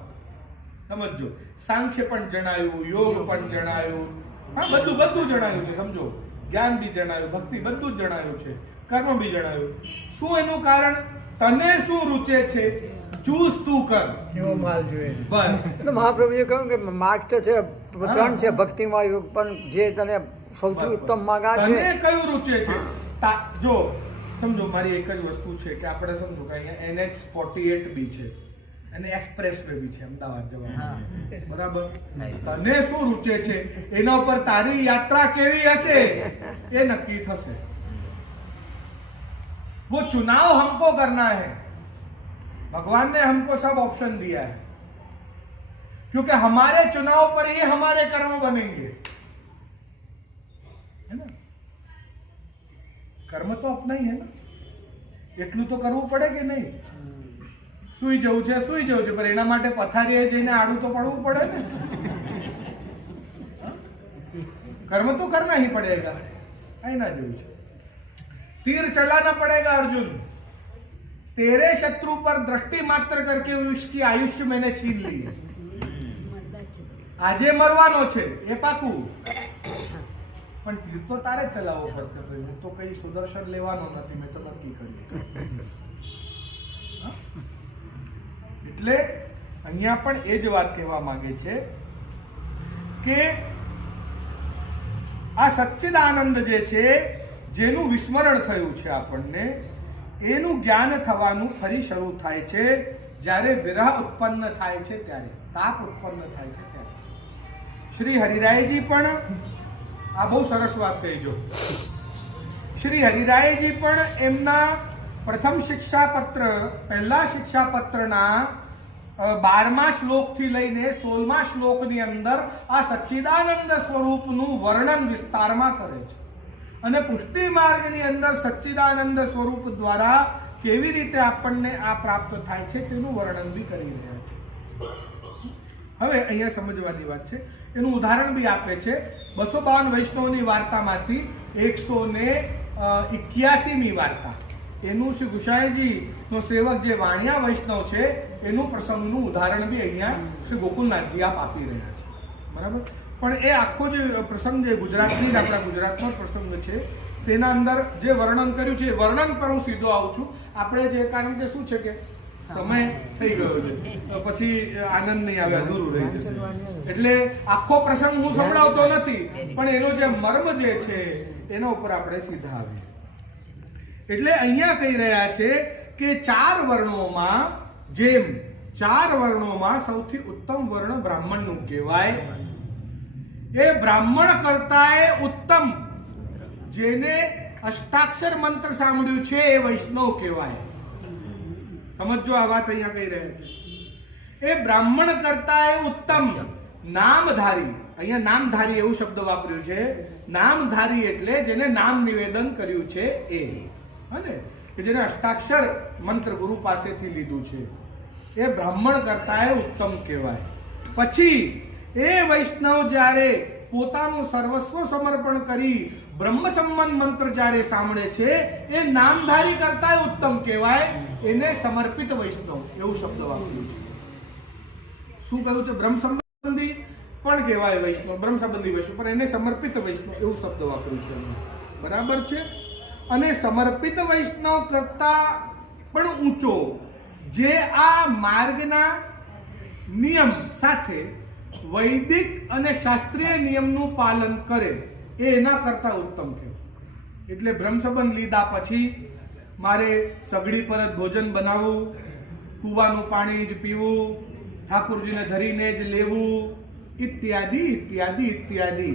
સમજો, સાંખ્ય પણ જણાયું, યોગ પણ જણાયું, હા બધું જણાયું છે. સમજો, જ્ઞાન બી જણાયું, ભક્તિ બધું જ જણાયું છે, કર્મ બી જણાયું. શું એનું કારણ? તને શું રૂચે છે ચૂઝ તું કર, કેવો માલ જોઈએ છે બસ. એટલે મહાપ્રભુએ કહ્યું કે માર્ગ તો છે ત્રણ છે, ભક્તિમાં યોગ, પણ જે તને સૌથી ઉત્તમ માર્ગ આ તને છે. કયું રૂચે છે? જો સમજો, મારી એક જ વસ્તુ છે કે આપણે સમજો કે અહીંયા NH48 બી છે અને એક્સપ્રેસ વે બી છે અમદાવાદ જવા, બરાબર? તને શું રૂચે છે એના ઉપર તારી યાત્રા કેવી હશે એ નક્કી થશે. वो चुनाव हमको करना है. भगवान ने हमको सब ऑप्शन दिया है, क्योंकि हमारे चुनाव पर ही हमारे कर्म बनेंगे, है ना? કર્મ તો अपना ही है ना. એટલું તો કરવું પડે કે નહીં? સુઈ જવું છે, પણ એના માટે પથારીએ જઈને આડું તો પડવું પડે ને. કર્મ તો કરના ही पड़ेगा. એના જેવું છે. तीर चलाना पड़ेगा अर्जुन. तेरे शत्रु पर दृष्टि मात्र करके उसकी आयुष्य मैंने छीन ली. આજે મરવાનો છે એ પાકું, પણ તીર તો તારે જ ચલાવવો પડશે. હું તો કઈ સુદર્શન લેવાનો નથી, મેં તો નક્કી કર્યું. એટલે અહીંયા પણ એ જ વાત કહેવા માંગે છે કે આ સચ્ચિદાનંદ જે છે જેનું વિસ્મરણ થયું છે આપણને, એનું જ્ઞાન થવાનું ફરી શરૂ થાય છે જ્યારે વિરહ ઉત્પન્ન થાય છે, ત્યારે તાપ ઉત્પન્ન થાય છે ત્યારે. શ્રી હરિરાયજી પણ આ બહુ સરસ વાત કહીજો. શ્રી હરિરાયજી પણ એમના પ્રથમ શિક્ષાપત્ર, પહેલા શિક્ષાપત્રના 12મા શ્લોકથી લઈને 16મા શ્લોકની અંદર આ સચ્ચિદાનંદ સ્વરૂપનું વર્ણન વિસ્તારમાં કરે છે, અને પુષ્ટિ માર્ગની અંદર સચ્ચિદાનંદ સ્વરૂપ દ્વારા કેવી રીતે આપણને આ પ્રાપ્ત થાય છે તેનું વર્ણન બી કરી રહ્યા છે. હવે અહીંયા સમજવાની વાત છે. એનું ઉદાહરણ બી આપે છે 252 વૈષ્ણવની વાર્તામાંથી 181મી વાર્તા. એનું શ્રી ગુસાઈજી નો સેવક જે વાણિયા વૈષ્ણવ છે એનું પ્રસંગનું ઉદાહરણ બી અહીંયા શ્રી ગોકુલનાથજી આપ આપી રહ્યા છે, બરાબર? પણ એ આખો જે પ્રસંગ જે ગુજરાતની જ આપણા ગુજરાતનો પ્રસંગ છે તેના અંદર જે વર્ણન કર્યું છે એ વર્ણન પર હું સીધો આવું છું. આપણે જે કારણ કે શું છે કે સમય થઈ ગયો છે તો પછી આનંદ નહીં આવે, અધૂરું રહી જશે. એટલે આખો પ્રસંગ હું સંભળાવતો નથી, પણ એનો જે મર્મ જે છે એના ઉપર આપણે સીધા આવીએ. એટલે અહીંયા કહી રહ્યા છે કે 4 વર્ણોમાં જેમ 4 વર્ણોમાં સૌથી ઉત્તમ વર્ણ બ્રાહ્મણનું કહેવાય. એ બ્રાહ્મણ કરતા ઉત્તમ જેને અષ્ટાક્ષર મંત્ર સાંભળ્યું છે એ વૈષ્ણવ કહેવાય. સમજો આ વાત અહીંયા કહી રહ્યા છે. એ બ્રાહ્મણ કરતા ઉત્તમ નામધારી, અહીંયા નામધારી એવું શબ્દ વાપર્યું છે. નામધારી એટલે જેને નામ નિવેદન કર્યું છે એ, હને, કે જેને અષ્ટાક્ષર મંત્ર ગુરુ પાસેથી લીધું છે, એ બ્રાહ્મણ કરતા એ ઉત્તમ કહેવાય. પછી એ વૈષ્ણવ જ્યારે પોતાનું સર્વસ્વ સમર્પણ કરી બ્રહ્મ સંબંધ મંત્ર જ્યારે સાંભળે છે એ નામધારી કરતા ઉત્તમ કહેવાય. એને સમર્પિત વૈષ્ણવ એવું શબ્દ વાપર્યું છે. શું કહ્યું છે? બ્રહ્મ સંબંધી પણ કહેવાય વૈષ્ણવ, બ્રહ્મ સંબંધી વૈષ્ણવ, પણ એને સમર્પિત વૈષ્ણવ એવું શબ્દ વાપર્યું છે. બરાબર છે. અને સમર્પિત વૈષ્ણવ કરતા પણ ઊંચો જે આ માર્ગના નિયમ સાથે વૈદિક અને શાસ્ત્રીય નિયમનું પાલન કરે એ એના કરતા ઉત્તમ કહેવાય. એટલે બ્રહ્મ સંબંધ લીધા પછી મારે સગડી પર જ ભોજન બનાવવું, કૂવાનું પાણી જ પીવું, ઠાકોરજીને ધરીને જ લેવું, ઇત્યાદિ ઇત્યાદિ ઇત્યાદિ.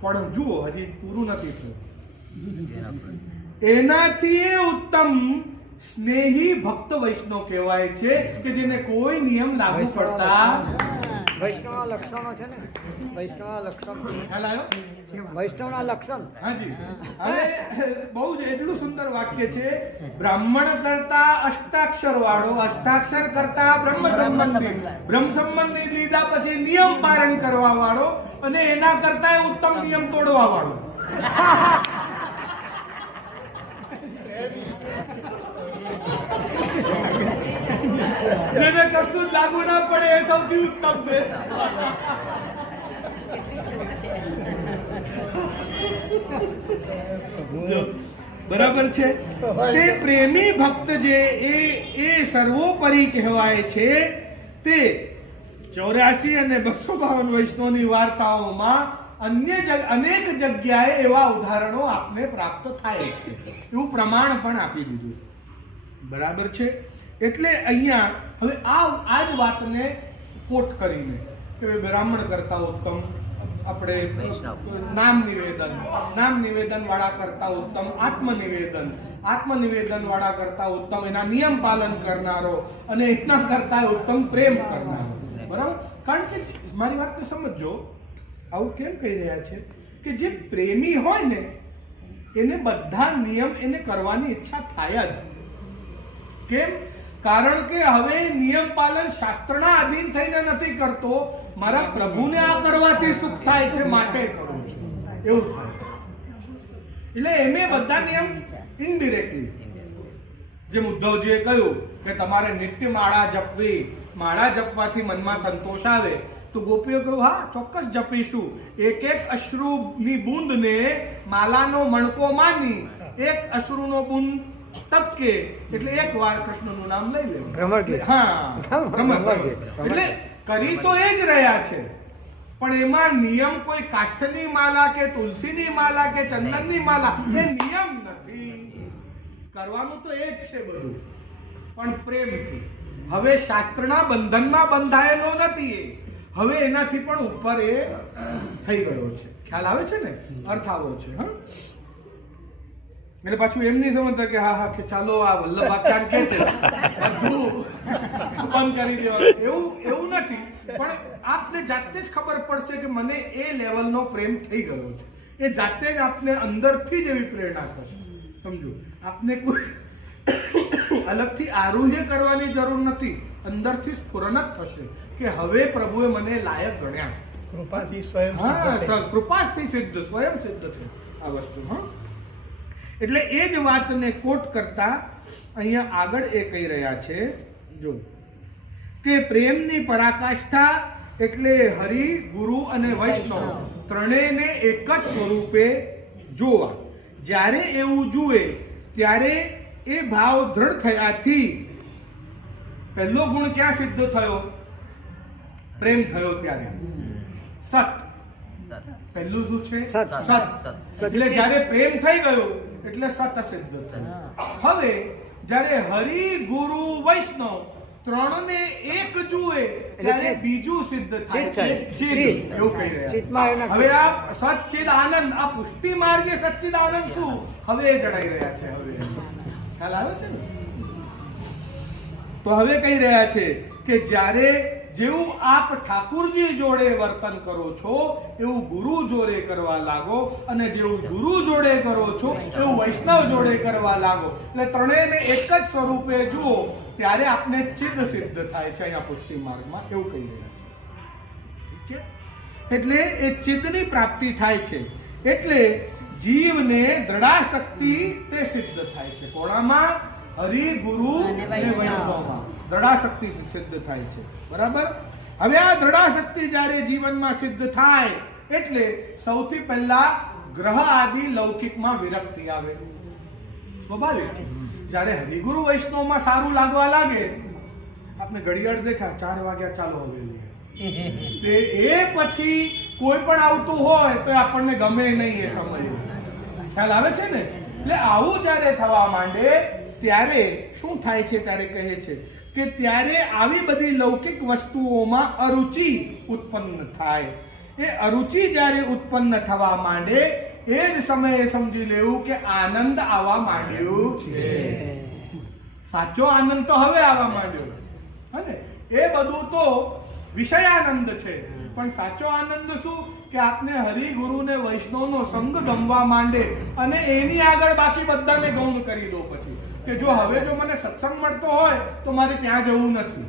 પણ જુઓ, હજી પૂરું નથી થયું. એનાથી એ ઉત્તમ સ્નેહી ભક્ત વૈષ્ણવ કહેવાય છે કે જેને કોઈ નિયમ લાગુ પડતા. વૈષ્ણવના લક્ષણો છે ને, વૈષ્ણવના લક્ષણ ખ્યાલ આવ્યો? વૈષ્ણવના લક્ષણ. હાજી. હવે બહુ જ એટલું સુંદર વાક્ય છે. બ્રાહ્મણ કરતા અષ્ટાક્ષર વાળો, અષ્ટાક્ષર કરતા બ્રહ્મ સંબંધી, બ્રહ્મ સંબંધી લીધા પછી નિયમ પાલન કરવા વાળો, અને એના કરતા ઉત્તમ નિયમ તોડવા વાળો. જેને કશું લાગુ ના પડે એ સૌથી ઉત્તમ છે. બરાબર છે. તે પ્રેમી ભક્ત જે એ સર્વોપરી કહેવાય છે. તે 84 અને 252 વૈષ્ણવની વાર્તાઓમાં અનેક જગ્યાએ એવા ઉદાહરણો આપને પ્રાપ્ત થાય છે. એવું પ્રમાણ પણ આપી દીધું. બરાબર છે. એટલે અહીંયા હવે આ જ વાતને કોટ કરીને કે બ્રાહ્મણ કરતા ઉત્તમ આપણે નામ નિવેદન વાળા કરતા ઉત્તમ આત્મનિવેદન વાળા કરતા ઉત્તમ એના નિયમ પાલન કરનારો, અને એના કરતા ઉત્તમ પ્રેમ કરનારો. બરાબર? કારણ કે મારી વાતને સમજો, આવું કેમ કહી રહ્યા છે કે જે પ્રેમી હોય ને એને બધા નિયમ એને કરવાની ઈચ્છા થાય જ. કેમ? કારણ કે હવે નિયમ પાલન શાસ્ત્રના આધીન થઈને નથી કરતો, મારા પ્રભુને આ કરવાથી સુખ થાય છે માટે કરું છું, એવું થાય છે. એટલે એમે બધા નિયમ ઇનડિરેક્ટલી, જેમ ઉદ્ધવજીએ કહ્યું કે તમારે નિત્ય માળા જપવી, માળા જપવાથી મનમાં સંતોષ આવે, તો ગોપીઓ કહ્યું હા ચોક્કસ જપીશું. એક અશ્રુની બૂંદને માલાનો મણકો માની એક અશ્રુનો બૂંદ ટપકે એટલે એક વાર કૃષ્ણનું નામ લઈ લેવું. એટલે કરી તો એ જ રહ્યા છે, પણ એમાં નિયમ કોઈ કાષ્ઠની માલા કે તુલસીની માલા કે ચંદનની માલા એ નિયમ નથી. કરવાનું તો એ જ છે બધું, પણ પ્રેમથી. હવે શાસ્ત્રના બંધનમાં બંધાયેલો નથી એ, હવે એનાથી પણ ઉપર એ થઈ ગયો છે. ખ્યાલ આવે છે ને? અર્થ આવો છે. હા, એટલે પાછું એમ નહીં સમજતા કે હા કે ચાલો આ વલ્લભાચાર્ય કે છે બધું બંધ કરી દેવાનું, એવું નથી. પણ આપને જાતે જ ખબર પડશે કે મને એ લેવલનો પ્રેમ થઈ ગયો છે. એ જાતે જ આપને અંદરથી જ એવી પ્રેરણા થશે. સમજો, આપને કોઈ અલગથી આરુહ્ય કરવાની જરૂર નથી, અંદરથી સ્ફુરણ જ થશે કે હવે પ્રભુએ મને લાયક ગણ્યા. કૃપાથી સ્વયં કૃપાથી સિદ્ધ, સ્વયં સિદ્ધ છે આ વસ્તુ. હા, એટલે એ જ વાતને કોટ કરતા અહીંયા આગળ એ કહી રહ્યા છે, જો કે પ્રેમની પરાકાષ્ઠા એટલે હરિ, ગુરુ અને વૈષ્ણવ ત્રણેયને એક જ સ્વરૂપે જોવા. જ્યારે એવું જુએ ત્યારે એ ભાવ દ્રઢ થયાથી પહેલો ગુણ ક્યાં સિદ્ધ થયો? પ્રેમ થયો ત્યારે. સત પહેલું શું છે? સત. એટલે જ્યારે પ્રેમ થઈ ગયો એટલે સત સિદ્ધ થયું. હવે જ્યારે હરિ, ગુરુ, વૈષ્ણવ ત્રણને એક જુએ ત્યારે બીજું સિદ્ધ થાય છે, ચિત્ત. એવું કહી રહ્યા. હવે આ સચ્ચિદ આનંદ, આ પુષ્ટિ માર્ગે સચ્ચિદ આનંદ શું હવે એ જણાઈ રહ્યા છે. હવે ખ્યાલ આવે છે ને? તો હવે કહી રહ્યા છે કે જ્યારે જેવું આપ ઠાકુરજી જોડે વર્તન કરો છો એવું ગુરુ જોડે કરવા લાગો, અને જેવું ગુરુ જોડે કરો છો એવું વૈષ્ણવ જોડે કરવા લાગો. એટલે ત્રણેયને એક જ સ્વરૂપે જુઓ ત્યારે આપને ચિદ સિદ્ધ થાય છે અહીંયા પુષ્ટિ માર્ગમાં, એવું કહી રહ્યા છે. એટલે એ ચિદની પ્રાપ્તિ થાય છે. એટલે જીવને દ્રઢાશક્તિ તે સિદ્ધ થાય છે. કોણામાં? હરિ, ગુરુ અને વૈષ્ણવમાં દ્રઢાશક્તિ સિદ્ધ થાય છે. બરાબર. હવે આ દ્રઢાશક્તિ જ્યારે જીવનમાં સિદ્ધ થાય એટલે સૌથી પહેલા ગ્રહ આદિ લૌકિકમાં વિરક્તિ આવે. સ્વાભાવિક છે. જ્યારે હરિગુરુ વૈષ્ણવમાં સારું લાગવા લાગે, આપને ઘડિયાળ દેખા 4 વાગ્યા ચાલો હવેલી, એ પછી કોઈ પણ આવતું હોય તો આપણને ગમે નહીં. એ સમયે ખ્યાલ આવે છે ને. એટલે આવું જ્યારે થવા માંડે ત્યારે શું થાય છે? ત્યારે કહે છે કે ત્યારે આવી બધી લૌકિક વસ્તુઓમાં અરુચિ ઉત્પન્ન થાય. એ અરુચિ જ્યારે ઉત્પન્ન થવા માંડે એ જ સમયે સમજી લેવું કે આનંદ આવવા માંડ્યું છે. સાચો આનંદ તો હવે આવવા માંડ્યો હે. એ બધું તો વિષયાનંદ છે, પણ સાચો આનંદ શું? કે આપને હરિ, ગુરુ ને વૈષ્ણવનો સંગ ગમવા માંડે અને એની આગળ બાકી બધાને ગૌણ કરી દો. પછી કે જો હવે જો મને સત્સંગ મળતો હોય તો મારે ત્યાં જવું નથી,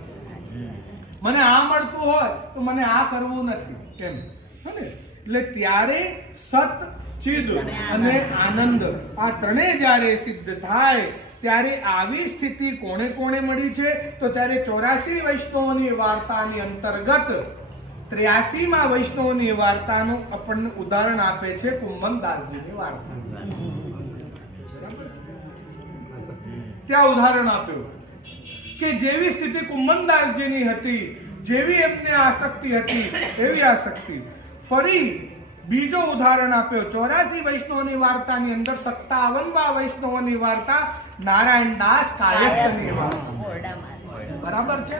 મને આ મળતું હોય તો મને આ કરવું નથી, કેમ? એટલે ત્યારે સત, ચિદ અને આનંદ આ ત્રણેય જ્યારે સિદ્ધ થાય ત્યારે આવી સ્થિતિ કોણે કોણે મળી છે? તો ત્યારે 84 વૈષ્ણવોની વાર્તાની અંતર્ગત 83માં વૈષ્ણવોની વાર્તાનું આપણને ઉદાહરણ આપે છે કુંભનદાસજીની વાર્તા. ત્યાં ઉદાહરણ આપ્યું કે જેવી સ્થિતિ કુંભનદાસજીની હતી, જેવી એમને આસક્તિ હતી એવી આસક્તિ. ફરી બીજો ઉદાહરણ આપ્યો 84 વૈષ્ણવની વાર્તાની અંદર 57મા વૈષ્ણવની વાર્તા નારાયણદાસ કાયસ્થની વાર્તા. બરાબર છે.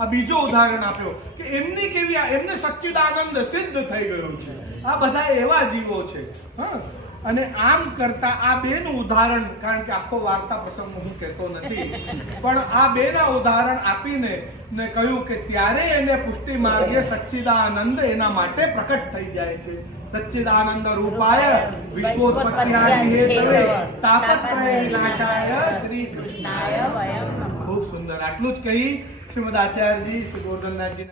આ બીજો ઉદાહરણ આપ્યો કે એમની કેવી, એમને સચ્ચિદાનંદ સિદ્ધ થઈ ગયો છે. આ બધા એવા જીવો છે. અને આમ કરતા આ બેનું ઉદાહરણ, કારણ કે આખો વાર્તા પ્રસંગ હું કહેતો નથી, પણ આ બેના ઉદાહરણ આપીને ને કહ્યું કે ત્યારે એને પુષ્ટિ માર્ગે સચ્ચિદાનંદ એના માટે પ્રકટ થઈ જાય છે. સચ્ચિદાનંદ રૂપાય વિશ્વોત્પત્ત્યાદિ હેતવે તાપત્રય વિનાશાય શ્રી કૃષ્ણાય વયમ નમઃ. ખૂબ સુંદર. આટલું જ કહી શ્રીમદ આચાર્યજી શ્રી ગોરધનનાથજી